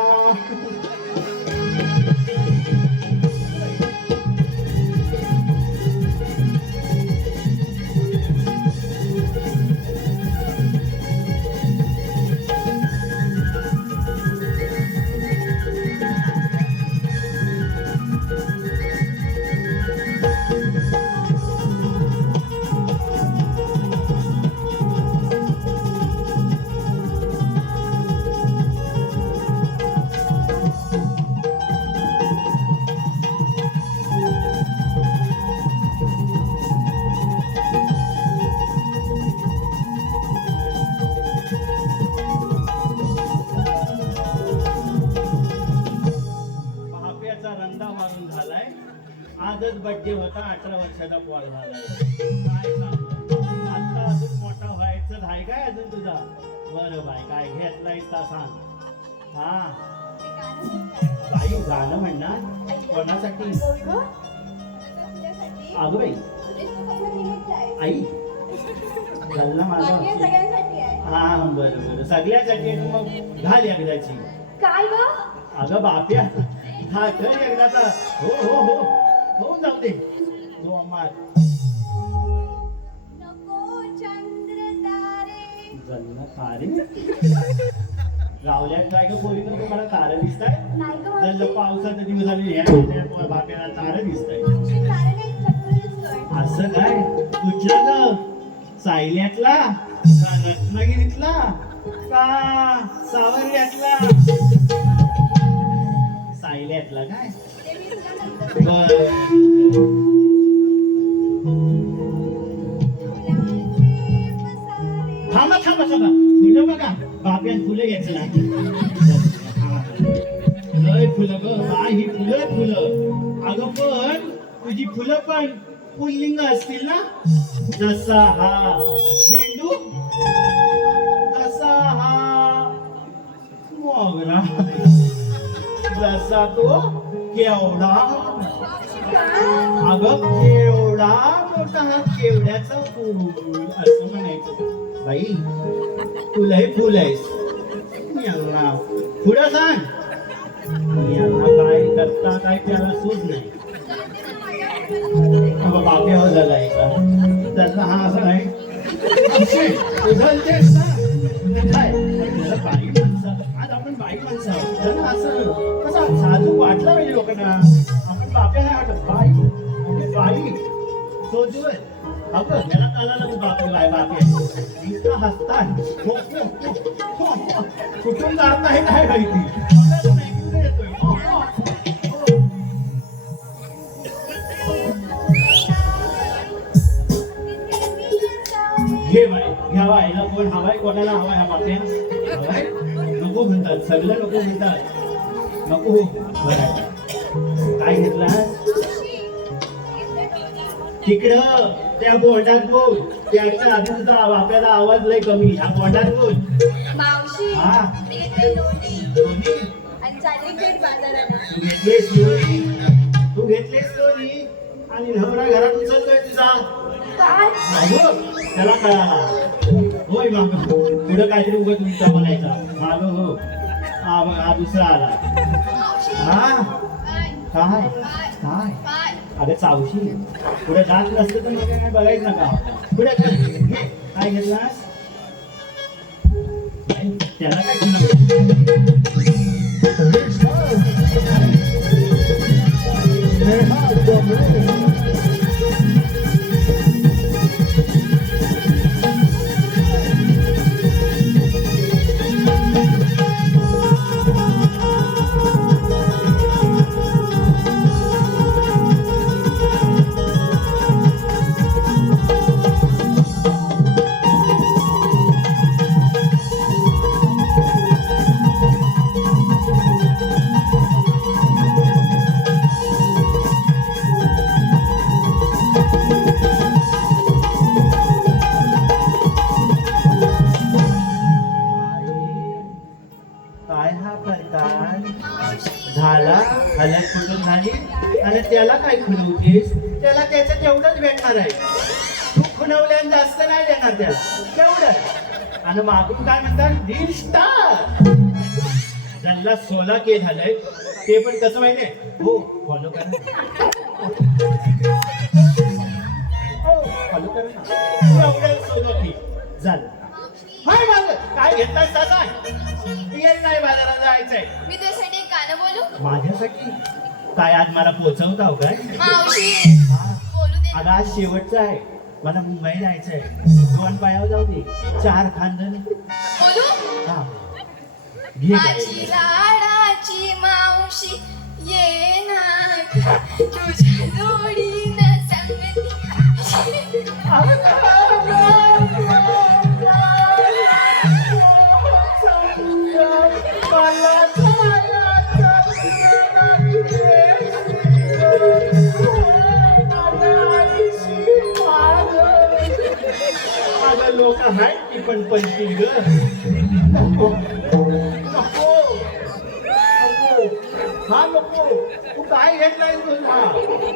वर्षाचा पोर झालाय काय सांगतो आता अजून मोठा व्हायचं आहे काय अजून तुझा बरं बाई काय घेतलाय ता सांग हा बाई गाणं म्हणणार कोणासाठी अगं बाई आई घालना माझा हा बरं बरं सगळ्यासाठी मग घाल एकदाची काय ग अगं बाप्या हा कर एकदाचा हो हो हो होऊन जाऊ दे हो अम्मा नको चंद्र तारे जन्म तारे रावल्यात काय का पोरी तर तुम्हाला तारे दिसताय नाही ग जर पावसाचा दिवस झाले या बाप्याला तारे दिसताय मावशी तारे नाही चक्र दिसतोय असं काय कुठला ग सायल्यातला का रत्नागिरीतला का सावर्यातला सायल्यातला काय ते मी तुला नंतर बर थांबा थांबा थांबा फुलं बघा बाप्यात फुलं घ्यायचं नाही फुलं ग ही फुलं फुलं अगं पण तुझी फुलं पण पुल्लिंग असतील ना जसा हा झेंडू तसा हा मोगरा जसा तो केवढा अगं केवढा मोठा हा केवड्याचा फूल असं म्हणायचं बाई तुला हे फुल आहेस यांना पुढं सांग यांना काय करता काय त्याला सूट नाही बाप्या झाला त्याचा हा असं नाही उघडतेस ना काय बाई माणसं आज आपण बाई माणसं आहोत त्याला असं कसं साजूक वाटलं पाहिजे लोकांना आपण बाप्या नाही वाटत बाई म्हणजे बाई सोजवर अगं त्याला कालाला बापरे बाय बापे इतकं हसतात कुठून काढताय काय माहिती घे बाई घ्यावा याला कोण हवाय कोणाला हवाय हा बाप्या हवाय नको म्हणतात सगळं नको म्हणतात नको बरं काय घेतला तिकडं त्या बोर्डात बोल त्याच्या आधी तुझा बाप्याला आवाज लय कमी ह्या बोर्डात बोल मावशी हा. मी घेतली लोणी दोन्ही आणि चालली पेठ बाजारात तू घेतलीस लोणी आणि नवरा घरात उचलतोय तुझा काय अगं, त्याला कळाला होय माग पुढं काहीतरी उगत तुमचा म्हणायचा माग हो हा दुसरा आला हा काय काय अगं चावशी पुढे जात नसतं तर मग काय बघायचं नका पुढे काय घेतलास त्याला काय झाला हल्यात कुठून झाली आणि त्याला काय खुणवतेस त्याला त्याचं तेवढंच भेटणार आहे तू खुणवल्यानं जास्त नाही देणार त्याला तेवढं आणि मागून काय म्हणतात दिल स्टार ज्यांना 16K झालंय ते पण कसं माहितीये हो फॉलो करा हो फॉलो करा ना एवढं 16K झालं हाय माग काय घेतलास तसा नाही बाजारात जायचंय मी तुझ्यासाठी एक गाणं बोलू माझ्यासाठी काय आज मला पोहोचवताव काय मावशी हा. बोलू दे अगं आज शेवटचं आहे मला मुंबई जायचंय 2 पायावर जाऊ दे 4 खांदन बोलू हा घे माझी लाडाची मावशी ये ना तुझ्या जोडीनं संगती लोक आहेत ती पण पंचील ग. नको नको हा नको. तू काय घेतलाय तुला?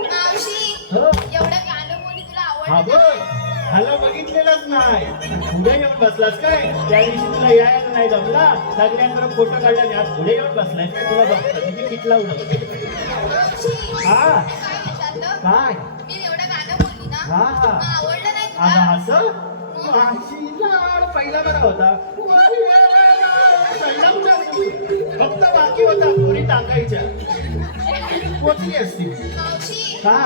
मावशी हो. एवढं गाणं बोली तुला हा आवडलं बघ ह्याला बघितलेलंच नाही. पुढे येऊन बसलास काय? त्या दिवशी तुला यायला नाही जमला. सगळ्यांकडे फोटो काढला आज पुढे येऊन बसलाय तुला बघतात म्हणजे कितला उडत. मावशी हा. काय विचारलं? काय मी एवढं गाणं बोलली ना हा. मग आवडलं नाही आता तुला? असं पहिला बरा होता. फक्त बाकी होता पोरी टाकायच्या पोचली असती. मावशी हा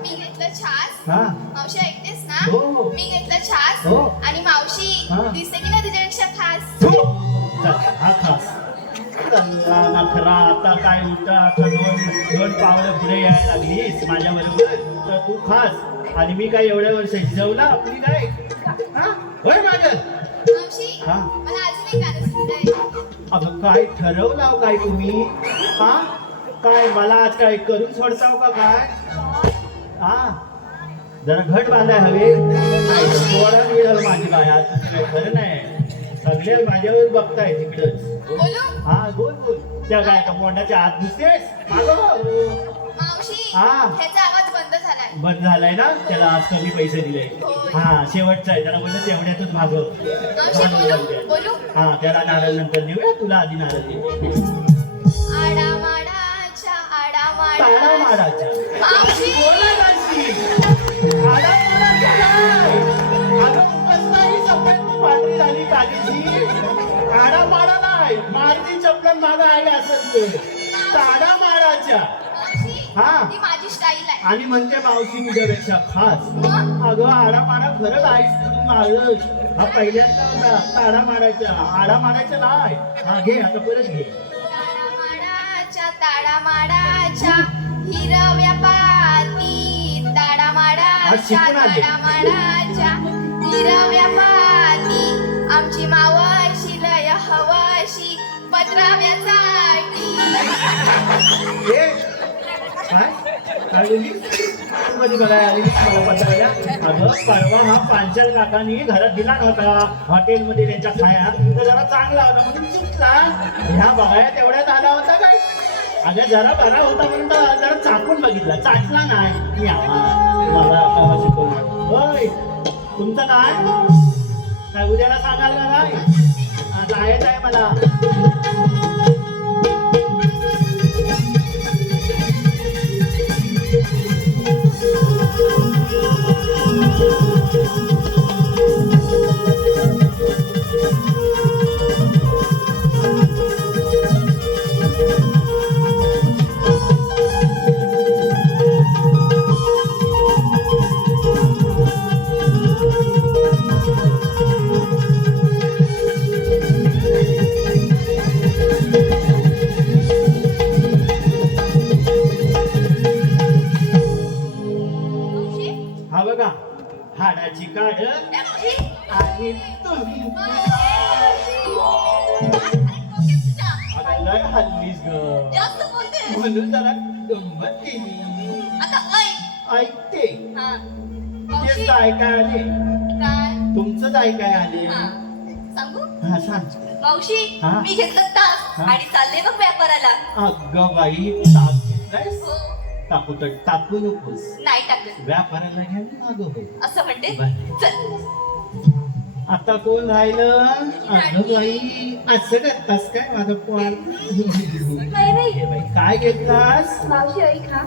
मी घेतलं छास. हा मावशी ऐकतेस ना? हो. मी घेतलं छास हो. आणि मावशी हा. दिसते की नाही तुझ्यापेक्षा खास. हा खास चला नखरा. आता काय होतं आता दोन पावलं पुढे यायला लागलीस माझ्या बरोबर तर तू खास आणि मी काय एवढ्या वर्षाची जेवला आपली काय हा होय माझं. मावशी हा. मला अजून एक गाणं सुचलंय. अगं काय ठरवलाव काय तुम्ही हा काय मला आज काय करून सोडताव का काय हा जरा घट बांधाय हवे. थोडा वेळ माझी बाया काय खरं नाही. सगळे माझ्यावर बघताय तिकडच. बोलू हा बोल बोल. त्या काय का मोंडाच्या आत दिसतेस मागं. मावशी हा. ह्याचा आवाज बंद झालाय. बंद झालाय ना त्याला आज कमी पैसे दिले. होय. हा शेवटचा आहे त्याला बोललं तेवढ्यातच मावशी बोलू भागव. बोलू हा त्याला नारळ नंतर देऊया तुला आधी नारळ दे. आडामाडाच्या ताडा आडामाडा. माराच्या मावशी पांढरी झाली कालीची. आडा मारा नाही मारती चपलन मागा आहे असं ताडा माराच्या. मावशी हा. ती माझी स्टाईल आहे. आणि म्हणते मावशी तुझ्यापेक्षा खास. मग? अगं आडा मारा खरंच आहेस तू मारच. हा पहिल्यांदा होता ताडा मारायचा आडा मारायचा नाही. हा घे आता परत घे. ताडामाडाच्या ताडामाडाच्या हिरव्या पाती. आज ताडामाडाच्या शिकून आले. ताडामाडाच्या हिरव्या पाती. आमची मावशी लय हवशी पत्राव्याचा ए, काय काय बोलली तू कधी बघायला आली मला पत्राला. अगं परवा हा पांचाल काकांनी घरात दिला नव्हता हॉटेलमध्ये त्यांच्या खाया तर जरा चांगला होता म्हणून चुकला. ह्या बघाया तेवढ्यात आला होता काय. अगं जरा बरा होता म्हणून तर जरा चाकून बघितला चाटला नाही. मी मला आता शिकवलं. होय तुमचं काय उद्याला सांगाल का काय जायचं आहे मला. मावशी हा बघा हाडाची काढ ए, मावशी आणि तुम्ही तुझ्या लय हल्लीस ग जास्त बोलते म्हणून जरा गंमत केली. आता ऐक ऐकते हा मावशी तेच ऐकाय आले काय तुमचंच ऐकाय आले. हा सांगू हा सांग. मावशी हा? मी घेतलं ताक हा? आणि चालले बघ व्यापाराला. अगं बाई ताक घेतलायस हो टाकू तर टाकू नकोस नाही टाकलं व्यापाराला घ्या ना अगं बाई. असं म्हणते बरं. चल आता कोण राहिलं अगं बाई असं करतास काय माझं पोळ. नाही नाही हे बाई काय घेतलास. मावशी ऐक ना.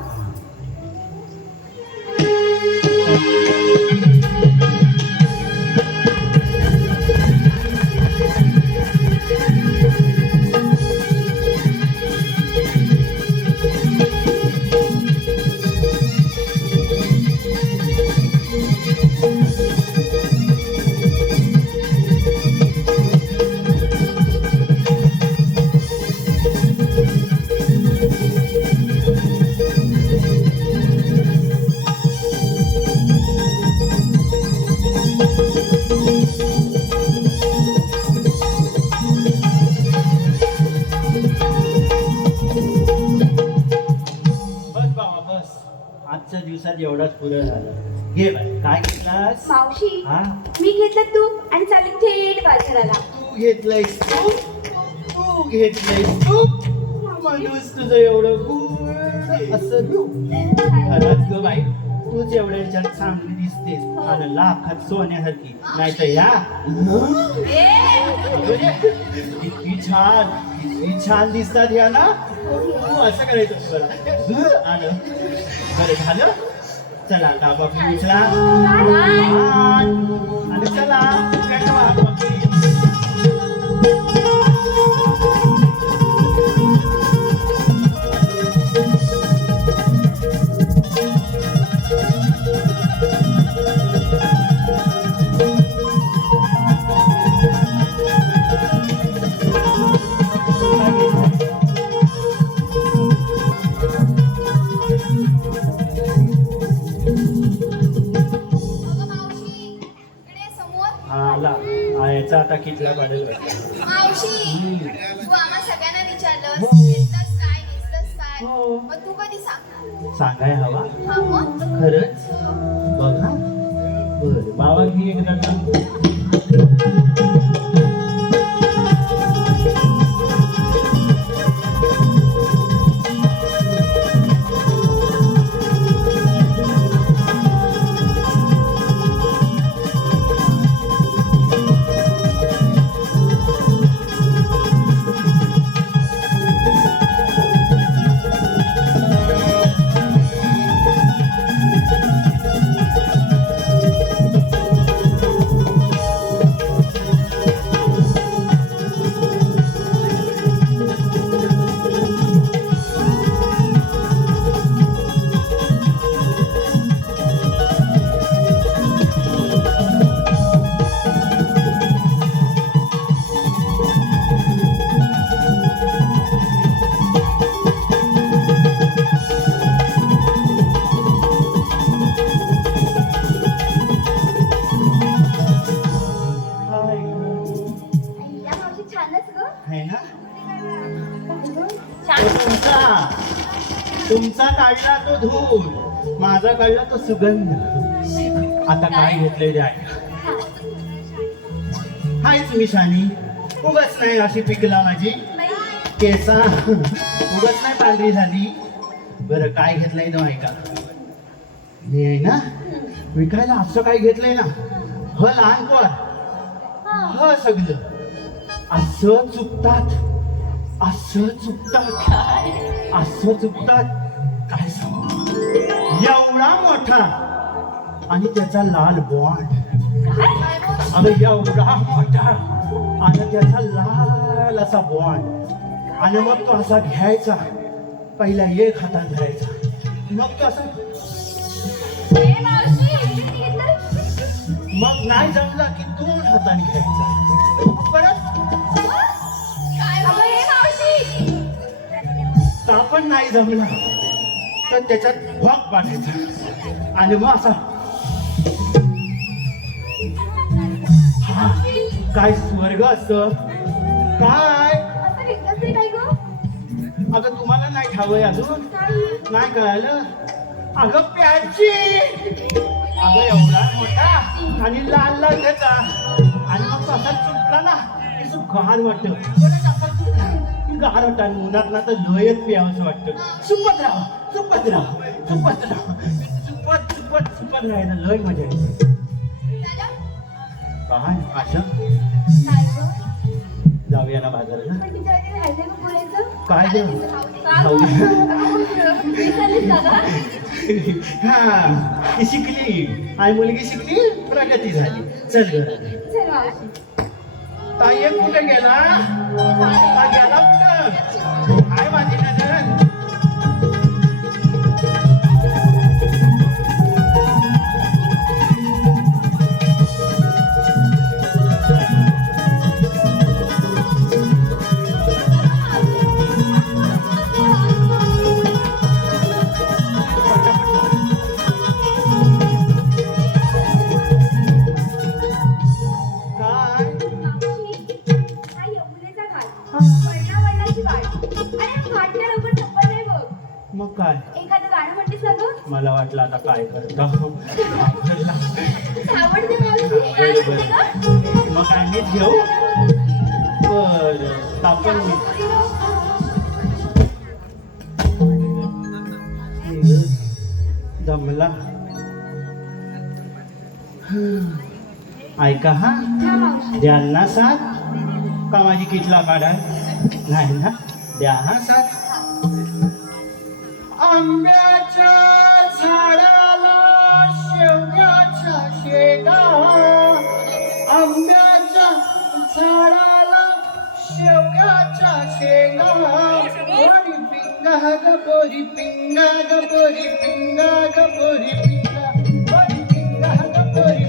बस बाबा बस आजच्या दिवसात एवढाच पुरं झालं. घे बाई काय घेतलास मावशी हा मी घेतलं तूप आणि चालली थेट बाजाराला. तू घेतलंयस तू घेतलंयस तू माणूस तुझं एवढं गुड असं तू खरंच ग बाई तूच एवढ्या चांगली दिसतेस आणि लाखात सोन्यासारखी नाही तर या किती छान दिसतात या ना असं करायचं तुला आलं बरं झालं चला डाबा उचला आणि चला अगं मावशी इकडे समोर. आला आयचा आता कितला पडेल मावशी तू आम्हा सगळ्यांना विचारलं घेतलंस काय घेतलंस काय हो. मग तू कधी सांगणार? सांगाय हवा हा मग खरंच बघा बर बाबा घे एकदा या मावशी छानच ग. आहे ना तुमचा काढला तो धूळ माझा काढला तो सुगंध आता काय घेतले जाय हायच मी शानी उगाच नाही अशी पिकला माझी केसा उगाच नाही पांढरी झाली बरं काय घेतलंय तो ऐका मी आहे ना विकायला असं काय घेतलंय ना ह लहान कोण ह सगळं असं चुकतात काय सांगू एवढा मोठा आणि त्याचा लाल बॉन्ड अगं एवढा मोठा आणि त्याचा लाल असा बॉन्ड आणि मग तो असा घ्यायचा पहिला एक हातात धरायचा मग तो असा मग नाही जमला की 2 हाताने घ्यायचा परत पण नाही जमला तर त्याच्यात भोग पाडायचा आणि मग असा काय स्वर्ग असतं काय अगं तुम्हाला नाही ठावय अजून नाही कळालं अगं प्याची अगं एवढा मोठा आणि लाल लाल त्याचा आणि मग तो असा चुकला ना असं घाण वाटतं गार वाटतं आणि उन्हात ना तर लयच प्यावंसं वाटतं चुपत राहायला लय मजा येते काय आशा जाऊया ना बाजाराला काय हा ती शिकली आणि मुलगी शिकली प्रगती झाली चल घरात ताई एक कुठे गेला गेला कुठं काय माझी नजर मग काय एखादं गाणं म्हणतेस ना ग. मला वाटलं आता काय करतो ताकीद घेऊ बर तापण मी जमला ऐका हा द्यांना साथ का माझी किटला काढा नाही ना द्या हा साथ आंब्याच्या झाडाला शेवग्याच्या शेंगा आंब्याच्या झाडाला शेवग्याच्या शेंगा गोरी पिंगा ग गोरी पिंगा ग गोरी पिंगा ग गोरी पिंगा गोरी पिंगा ग गोरी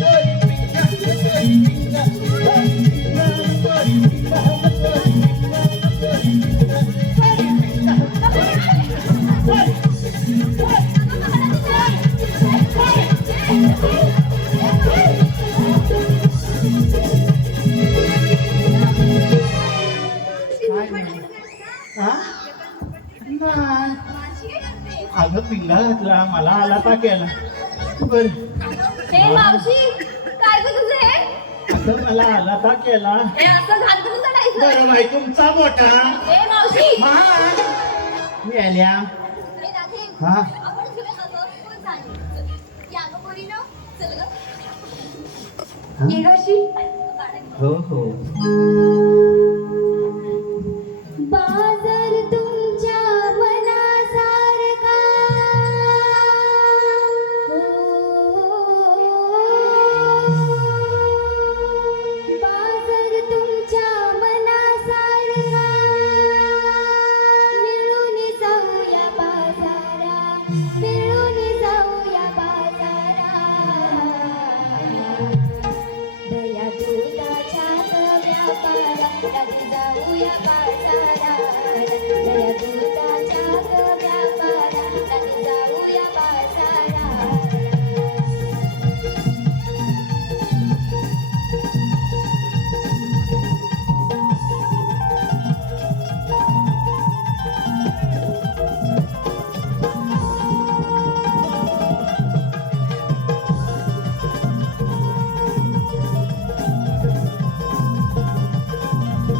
गोरी पिंगा ग गोरी पिंगा गोरी पिंगा ग गोरी पिंगा ग गोरी पिंगा ग गोरी पिंगा अगं पिंगा घातला मला आला का केला बर हे मावशी काय ग तुझं हे अगं मला आला का केला हे असं घालतं तुझं नाही बरं बाई तुमचा मोठा हे मावशी मी आल्या हे दादी हा आपण घेऊया जातो कोण झाली या ग पोरीनो चल ग ये गशी हो हो बाजार तुमच्या मनासारखा बाजार तुमच्या मनासारखा मिळून जाऊया बाजारा मिळून जाऊया बाजारा दया दुधाच्या व्यापारा जाऊया बाजारा दया दुधाच्या व्यापारा जाऊया बाजारा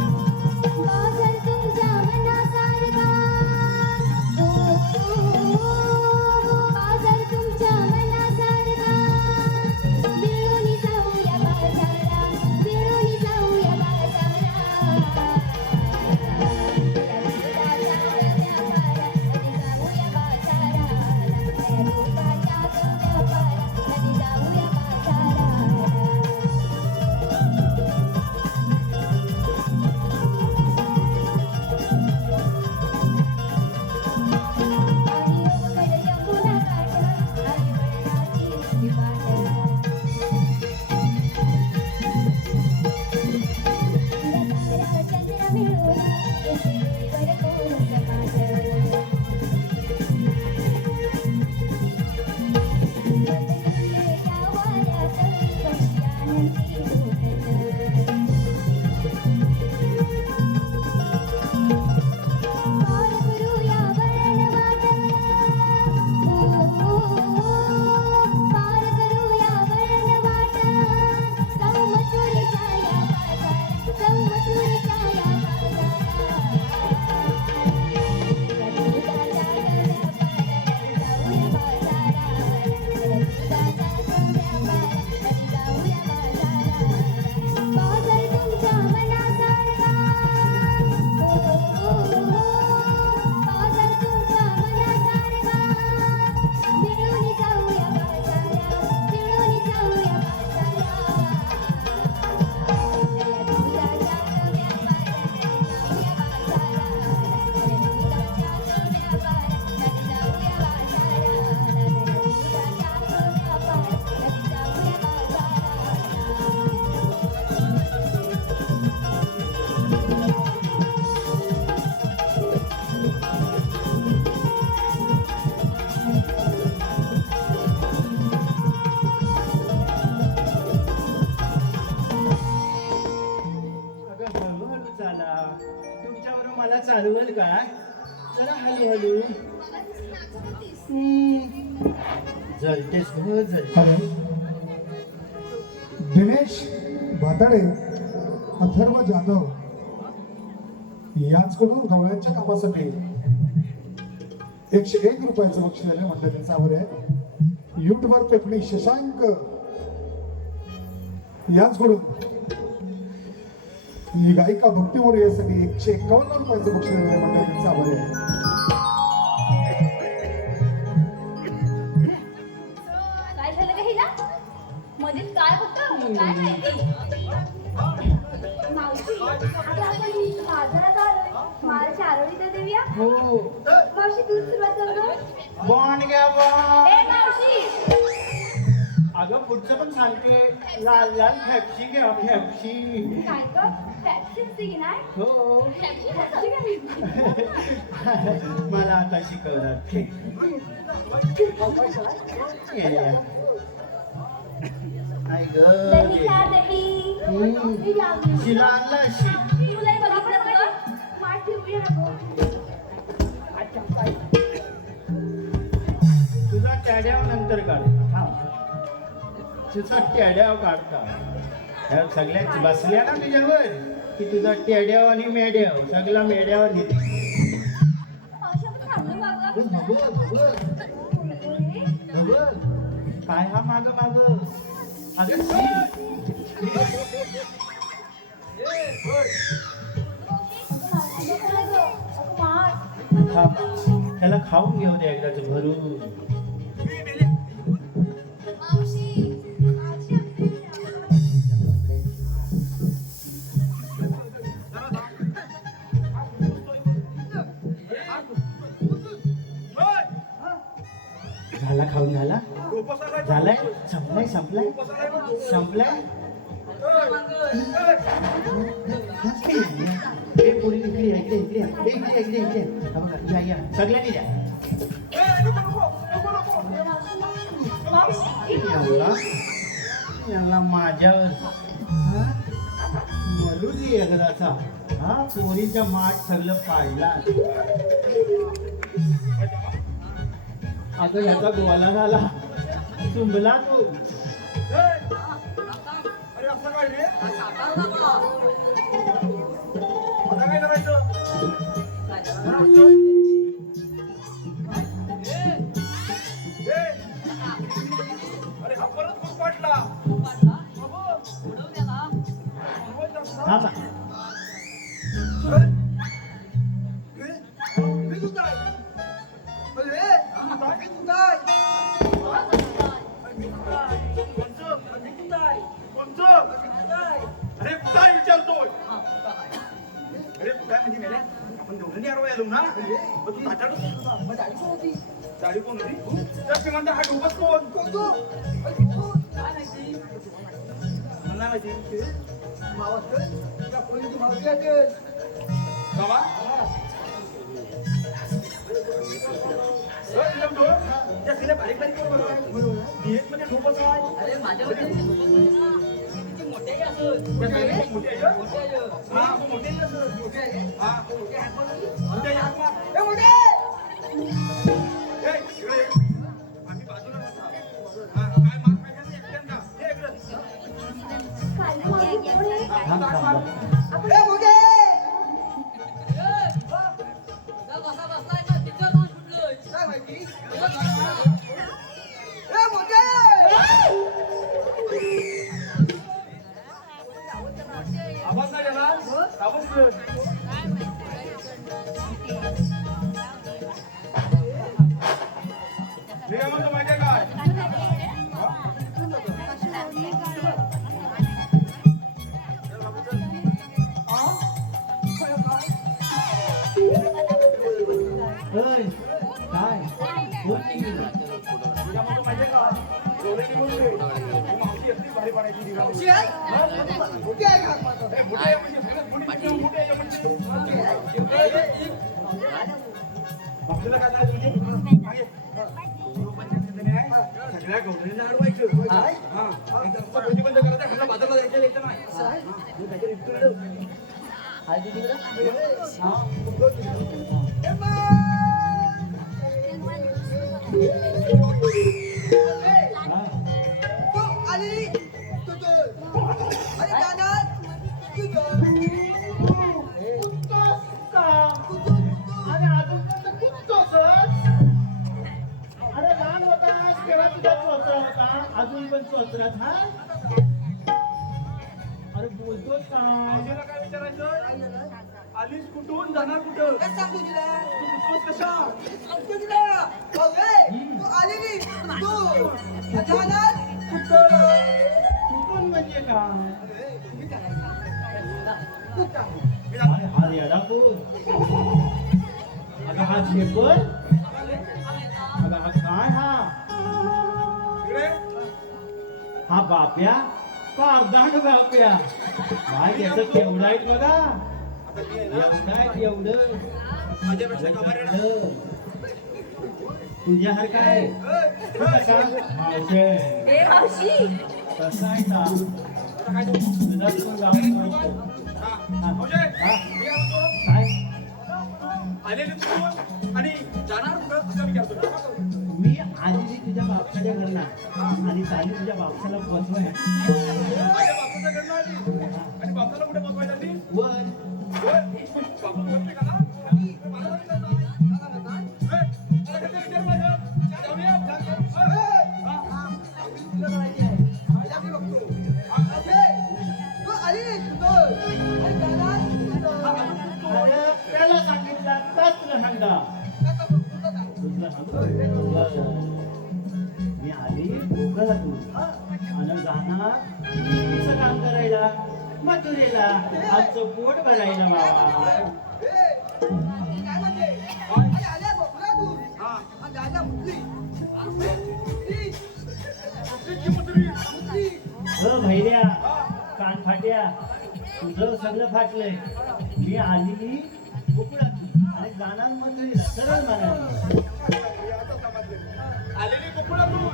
बाजार तुमच्या मनासारखा बाजार तुमच्या मनासारखा मिळून जाऊया बाजारा मिळून जाऊया बाजारा दुधाच्या व्यापारा जाऊया बाजारा दुधाच्या व्यापारा जाऊया बाजारा बाजार तुमच्या मनासारखा बाजार तुमच्या मनासारखा मिळून जाऊया बाजारा मिळून जाऊया बाजारा दया दुधाच्या व्यापारा जाऊया बाजारा दया दुधाच्या व्यापारा जाऊया बाजारा दया दुधाच्या व्यापारा जाऊया बाजारा अगं हळूहळू चाला तुमच्यावर मला चालवल का जरा हळूहळू जलतेस हो जलते दिनेश भाताडे अथर्व जाधव यांचकडून गवळ्यांच्या कामासाठी 101 रुपयाचं बक्षीस आलं म्हटलं त्यांचा आभार आहे. युट्यूबर कोकणी शशांक यांचकडून ही गायिका भक्ती मोरे यासाठी 151 रुपयाचं बक्षीस आलं म्हटलं त्यांचा आभार आहे. काय झालं का हिला मध्येच काय होतं काय माहिती मावशी आता आपण बाजारात आलोय माल चारोळी तर देऊया. हो मावशी तू सुरुवात करतो. बॉन घ्या बॉन. ए मावशी अगं पुढचं पण सांगते लाल लाल फॅप्सी घ्या फॅप्सी. काय ग फॅक्शन सी नाही हो फॅक्शन काय मला आता शिकवणार ते. आई दही खा ग दही हम्म. मी लावली. शिला आणला शी. तुलाही बघितलं का? माठ ठेवूया नको. तुझा टॅड्याव नंतर काढ. तुझा टॅड्याव काढता ह्या सगळ्या बसल्या ना तुझ्यावर की तुझा टॅड्याव आणि मेड्याव सगळा मेड्यावर नेते. काय हा माग माग अगं त्याला खाऊन घेऊ दे एकदाच भरून. झाला खाऊन झाला झालाय संपलाय संपलाय संपलाय. हे पोरी इकडे या, इकडे इकडे या. इकडे इकडे इकडे हा बघा, या या सगळ्यांनी द्या. याला माझ्यावर हा? मरू दे एकदाचा. हा पोरीच्या माठ सगळं पाडला. अगं ह्याचा गोवाला झाला चुंबला तू. अरे असं काय रे आता काय करायचं अरे हा परत कोण पाडला हा बा. अरे काय विचारतोय अरे काय म्हणजे मेल्या आपण दोघांनी आलो ना तू दाढी कोण होती तर ते म्हणता हा डोबत कोण मला माहिती बाबा त्या तिला बारीक बारीक मध्ये डोबत अरे माझ्याकडे मोठे असं मोठे आहे हा मोठे हा मोठे आम्ही बाजूला हा काय माग पाहिजे एकट्यानं का हे इकडं थांब, थांब. कसा बसलाय का तिथं दोष कुठलं काय माहिती आवाज नाही गेला आवाज हे म्हणतो माहितीये काय ओय, काय बोल की. तुला म्हणतो माहितीये का डोळे निघून दे ही मावशी असली भारी पाडायची ती मावशी मोठी आहे का हे मोठे आहे म्हणजे सगळ्यात मोठी आहे म्हणजे बापूला काय झालं तुझे मागे. सगळ्या गौरीला अडवायचं हा एकदम प्रतिबंध करायचा ह्याला बाजारला जायचं यायचं नाही काहीतरी इतकं हळदी तिकडं आली अरे चोचरात हा अरे बोलतोस काय आजीला काय विचारायचं आलीस कुठून जाणार कुठं काय सांगू तिला तू कुठतोस कशा सांगतो तिला अरे तू आलेली तू अचानक कुठं कुठून म्हणजे काय कुठं अरे हा येडा कोण अगं हा शेपर अगं हा काय हा इकडे हा बाप्या का अर्धांग बाप्या काय याचं केवढं आहेत बघा आता मी आहे ना एवढं आहेत एवढं माझ्यापेक्षा कमारेडा तुझ्या हर काय कसा मावशे ए मावशी कसा आहे का आता काय करू? तुझा तू गाव हा मावशे, हा. मी काय म्हणतो काय आलेली कुठून आणि जाणार कुठं असं विचारतो मी आलेली तुझ्या बापसाच्या घरला आणि चाली तुझ्या बापसाला पोचवाय माझ्या बापाचं घडलं आली आणि बापाला कुठे बसवायला आली वर बापा बोलते का ना मला बोलते ना. ए, मला कसं विचार माझं? जाऊया. हा. तुला माहिती आहे मला मी बघतो अरे तू आली तू अरे दादा अरे त्याला सांगितलं तास तुला सांगा तुझं सांगतो मी आली भोगाला तू आणि जाणार तिचं काम करायला मजुरीला आजचं पोट भरायला बाबा काय म्हणते अरे आल्या बघला तू आणि दादा मुली भैऱ्या कान फाट्या तुझं सगळं फाटलंय मी आली गोकुळातून आणि जाणार मजुरीला सरळ म्हणाली आता समजलं. आलेली गोकुळातून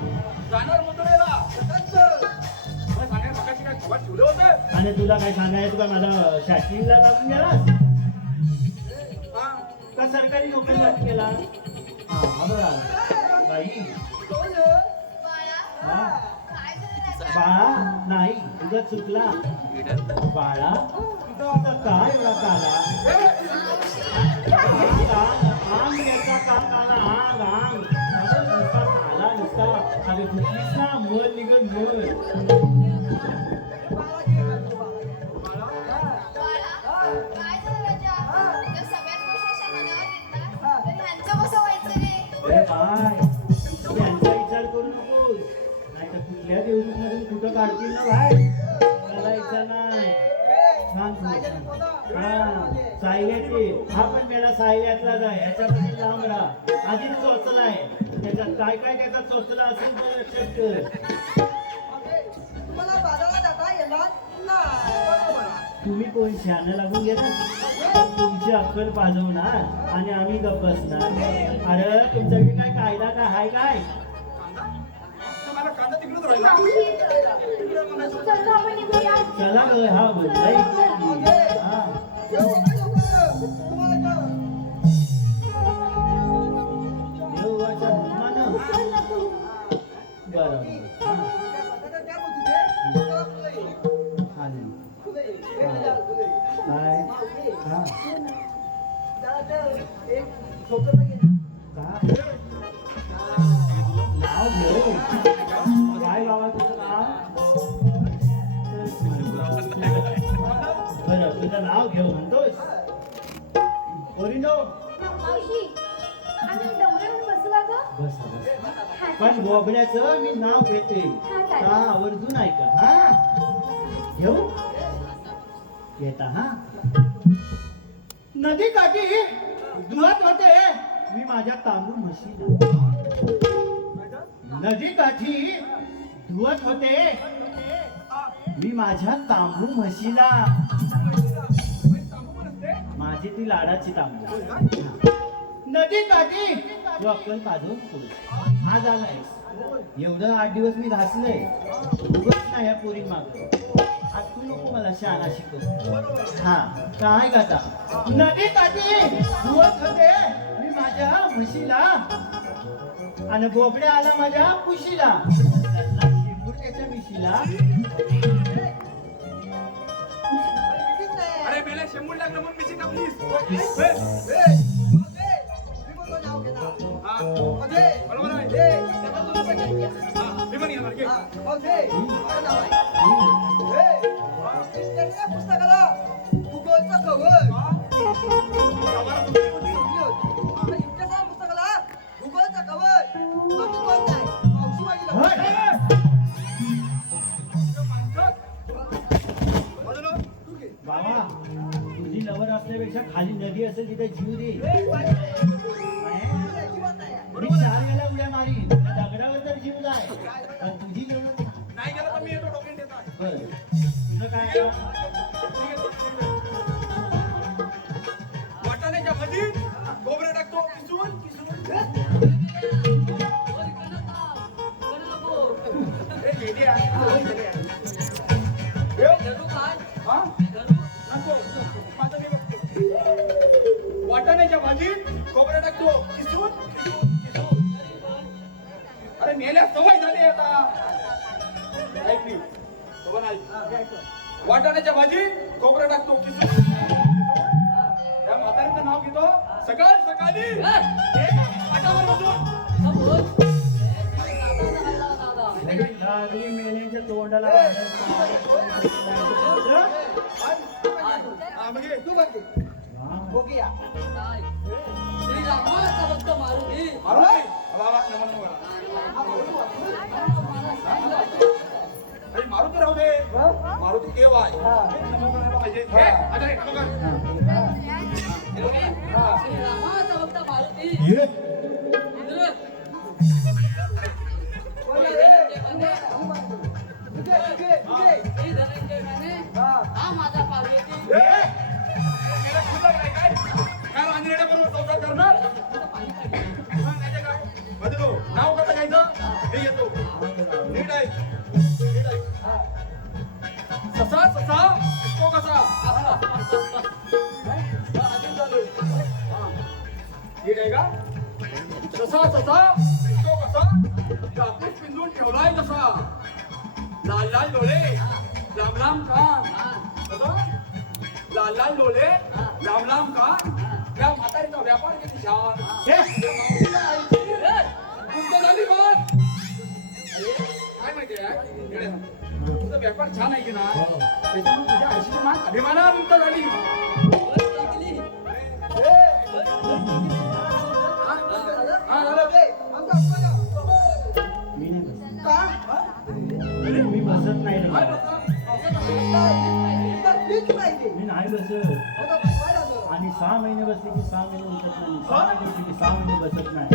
जाणार मथुरेला मला सांगायला मगाशी काय खबर ठेवलं होतं आणि तुला काय सांगायचं का मला शास्त्रीला लागून गेला हा का सरकारी नोकरी केला हा बघा बाई बाळा हा काय झालं राजा? बाळा नाही तुझा चुकला बाळा तुझा काय एवढा काला आंग याचा का काला आंग आंग अरे नुसता काला नुसता अरे कुठलीच ना मल निघत मल बाळा काय झालं राजा? जर सगळ्याच गोष्टी अशा मनावर येतात तर ह्यांचं कसं व्हायचं रे? अरे बाय त्यांचा विचार करू नकोस नाही तर कुठल्या देवदूतमधून कुठं काढतील ना बाय करायचा नाही छान सायल्याची हा पण मेला सायल्यातला जाय याच्यापासून लांब राहा आधीच चोचलाय त्याच्यात काय काय त्याचा चोचला असेल तर लक्षात कर तुम्हाला बाजारात आता येणार नाही तुम्ही कोण शहाणं लागून गेला तुमची अक्कल पाजवणार आणि आम्ही गप्प बसणार अरे तुमच्याकडे काय कायदा काय हाय काय कांदा तर मला कांदा तिकडेच राहिला तिकडे म्हणायचं चल आपण निघूया. चला ग हा बोलताय हा देवाच्या हुकमानं चल ना तू. बरं हा आली काय हा नाव घेऊ काय बाबा तुझं नाव बरं तुझं नाव घेऊ म्हणतोस ओरिनो मावशी आम्ही डोंगरावर बसला ग. बस पण बोबड्याचं मी नाव घेते का आवर्जून ऐका हा घेऊ येता हा नदी काठी धुवत होते मी माझ्या तांबू म्हशीला नदी काठी धुवत होते मी माझ्या तांबू म्हशीला माझी ती लाडाची तांबू नदी काठी तू अक्कल पाजवून पुढे हा झालाय एवढं 8 दिवस मी घासलंय उगच नाही या पोरी मागतो आज तू नको मला शहाणा शिकव हा काय गाता नदी काठी धुवत होते मी माझ्या म्हशीला आणि बोबड्या आला माझ्या कुशीला शेपूर त्याच्या मिशीला अरे मेला शेंबूड लागलं म्हणून मिशी कापलीस हा बरोबर आहे हा मी पण येणार घे. हा, मावशे, माझं नाव आहे. हे, त्या पुस्तकाला भूगोलचं कवर. आम्हाला कुठे होती? समजली होती. आता इतिहासाच्या पुस्तकाला भूगोलचं कवर. बाकी कोण नाही. मावशी माझी लवकर. बाजूला. तू घे. बाबा तुझी लवर असल्यापेक्षा खाली नदी असेल तिथे जीव दे हे, माझी अजिबात नाही आहे. मी 4 वेळा उड्या मारीन त्या दगडावर तर जीव जाय पण तुझी लवर नाही गेलं तर मी येतो डोक्यात देत आहे. बरं तुझं काय आहे? वाटाण्याच्या मध्ये खोबरं टाकतो किसून हे गेली आहे. हा? नको. माझं मी बघतो. वाटाण्याच्या भाजीत खोबरं टाकतो किसून. अरे मेल्या सवय झाली आता. ऐक मी. बघा ना, ऐक. वाटाण्याच्या भाजीत खोबरं टाकतो किसून. त्या म्हातारीचं नाव घेतो सकाळी पाटावर बसून. लागली मेल्याच्या तोंडाला हा, मग ये. तू बघ घे. बघूया. मारू दे. बाबा, नमन बघा. अरे मारू तर राहू दे. मारू तू केव्हा नमन करायला पाहिजे. हे, आता हे, नमन कर. ये बोला, हे, तू घे. तू घे. हा. हे, मेला खुदा काय काय? काय रांजणेच्या बरोबर संसार करणार? हा, नाहीतर काय? बदलो. नाव कसं घ्यायचं? मी येतो. नीट आहे. नीट आहे. ससा तो कसा? अजून चालू आहे. हा. नीट आहे का? ससा तो कसा? कापूस पिंजून ठेवलाय कसा? लाल डोळे, लांब कान. कसा? लाल डोळे, लांब कान. या म्हातारीचा व्यापार किती छान. तुमचं झाली बात. काय माहितीये तुझा व्यापार छान आहे की ना त्याच्यामुळे तुझ्या आईची मान अभिमानानंत झाली. हा, झालं. हे, आमचा अपमान आहे. मी नाही बसत. का? मी बसत नाही रे. काय बोलता? मीच माहिती. मी नाही बसत आता काय झालं? आणि 6 महिने बसले की 6 महिने उठत नाही 6 महिने बसले की 6 महिने बसत नाही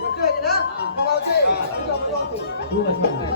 बघतोय ना? मावशे, तुझ्या बरोबर होतो. तू बसत नाही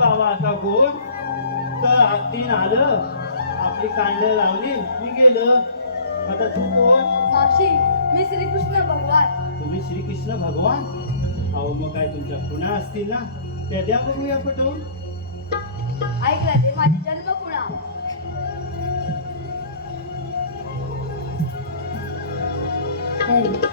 बाबा आता कोण तर हातीन आलं आपली कांड लावली मी गेलं आता तू कोण मावशी मी श्रीकृष्ण भगवान. तुम्ही श्रीकृष्ण भगवान अहो मग काय तुमच्या खुणा असतील ना त्या द्या बघूया पटवून ऐक राजे माझी जन्म कुणा हरी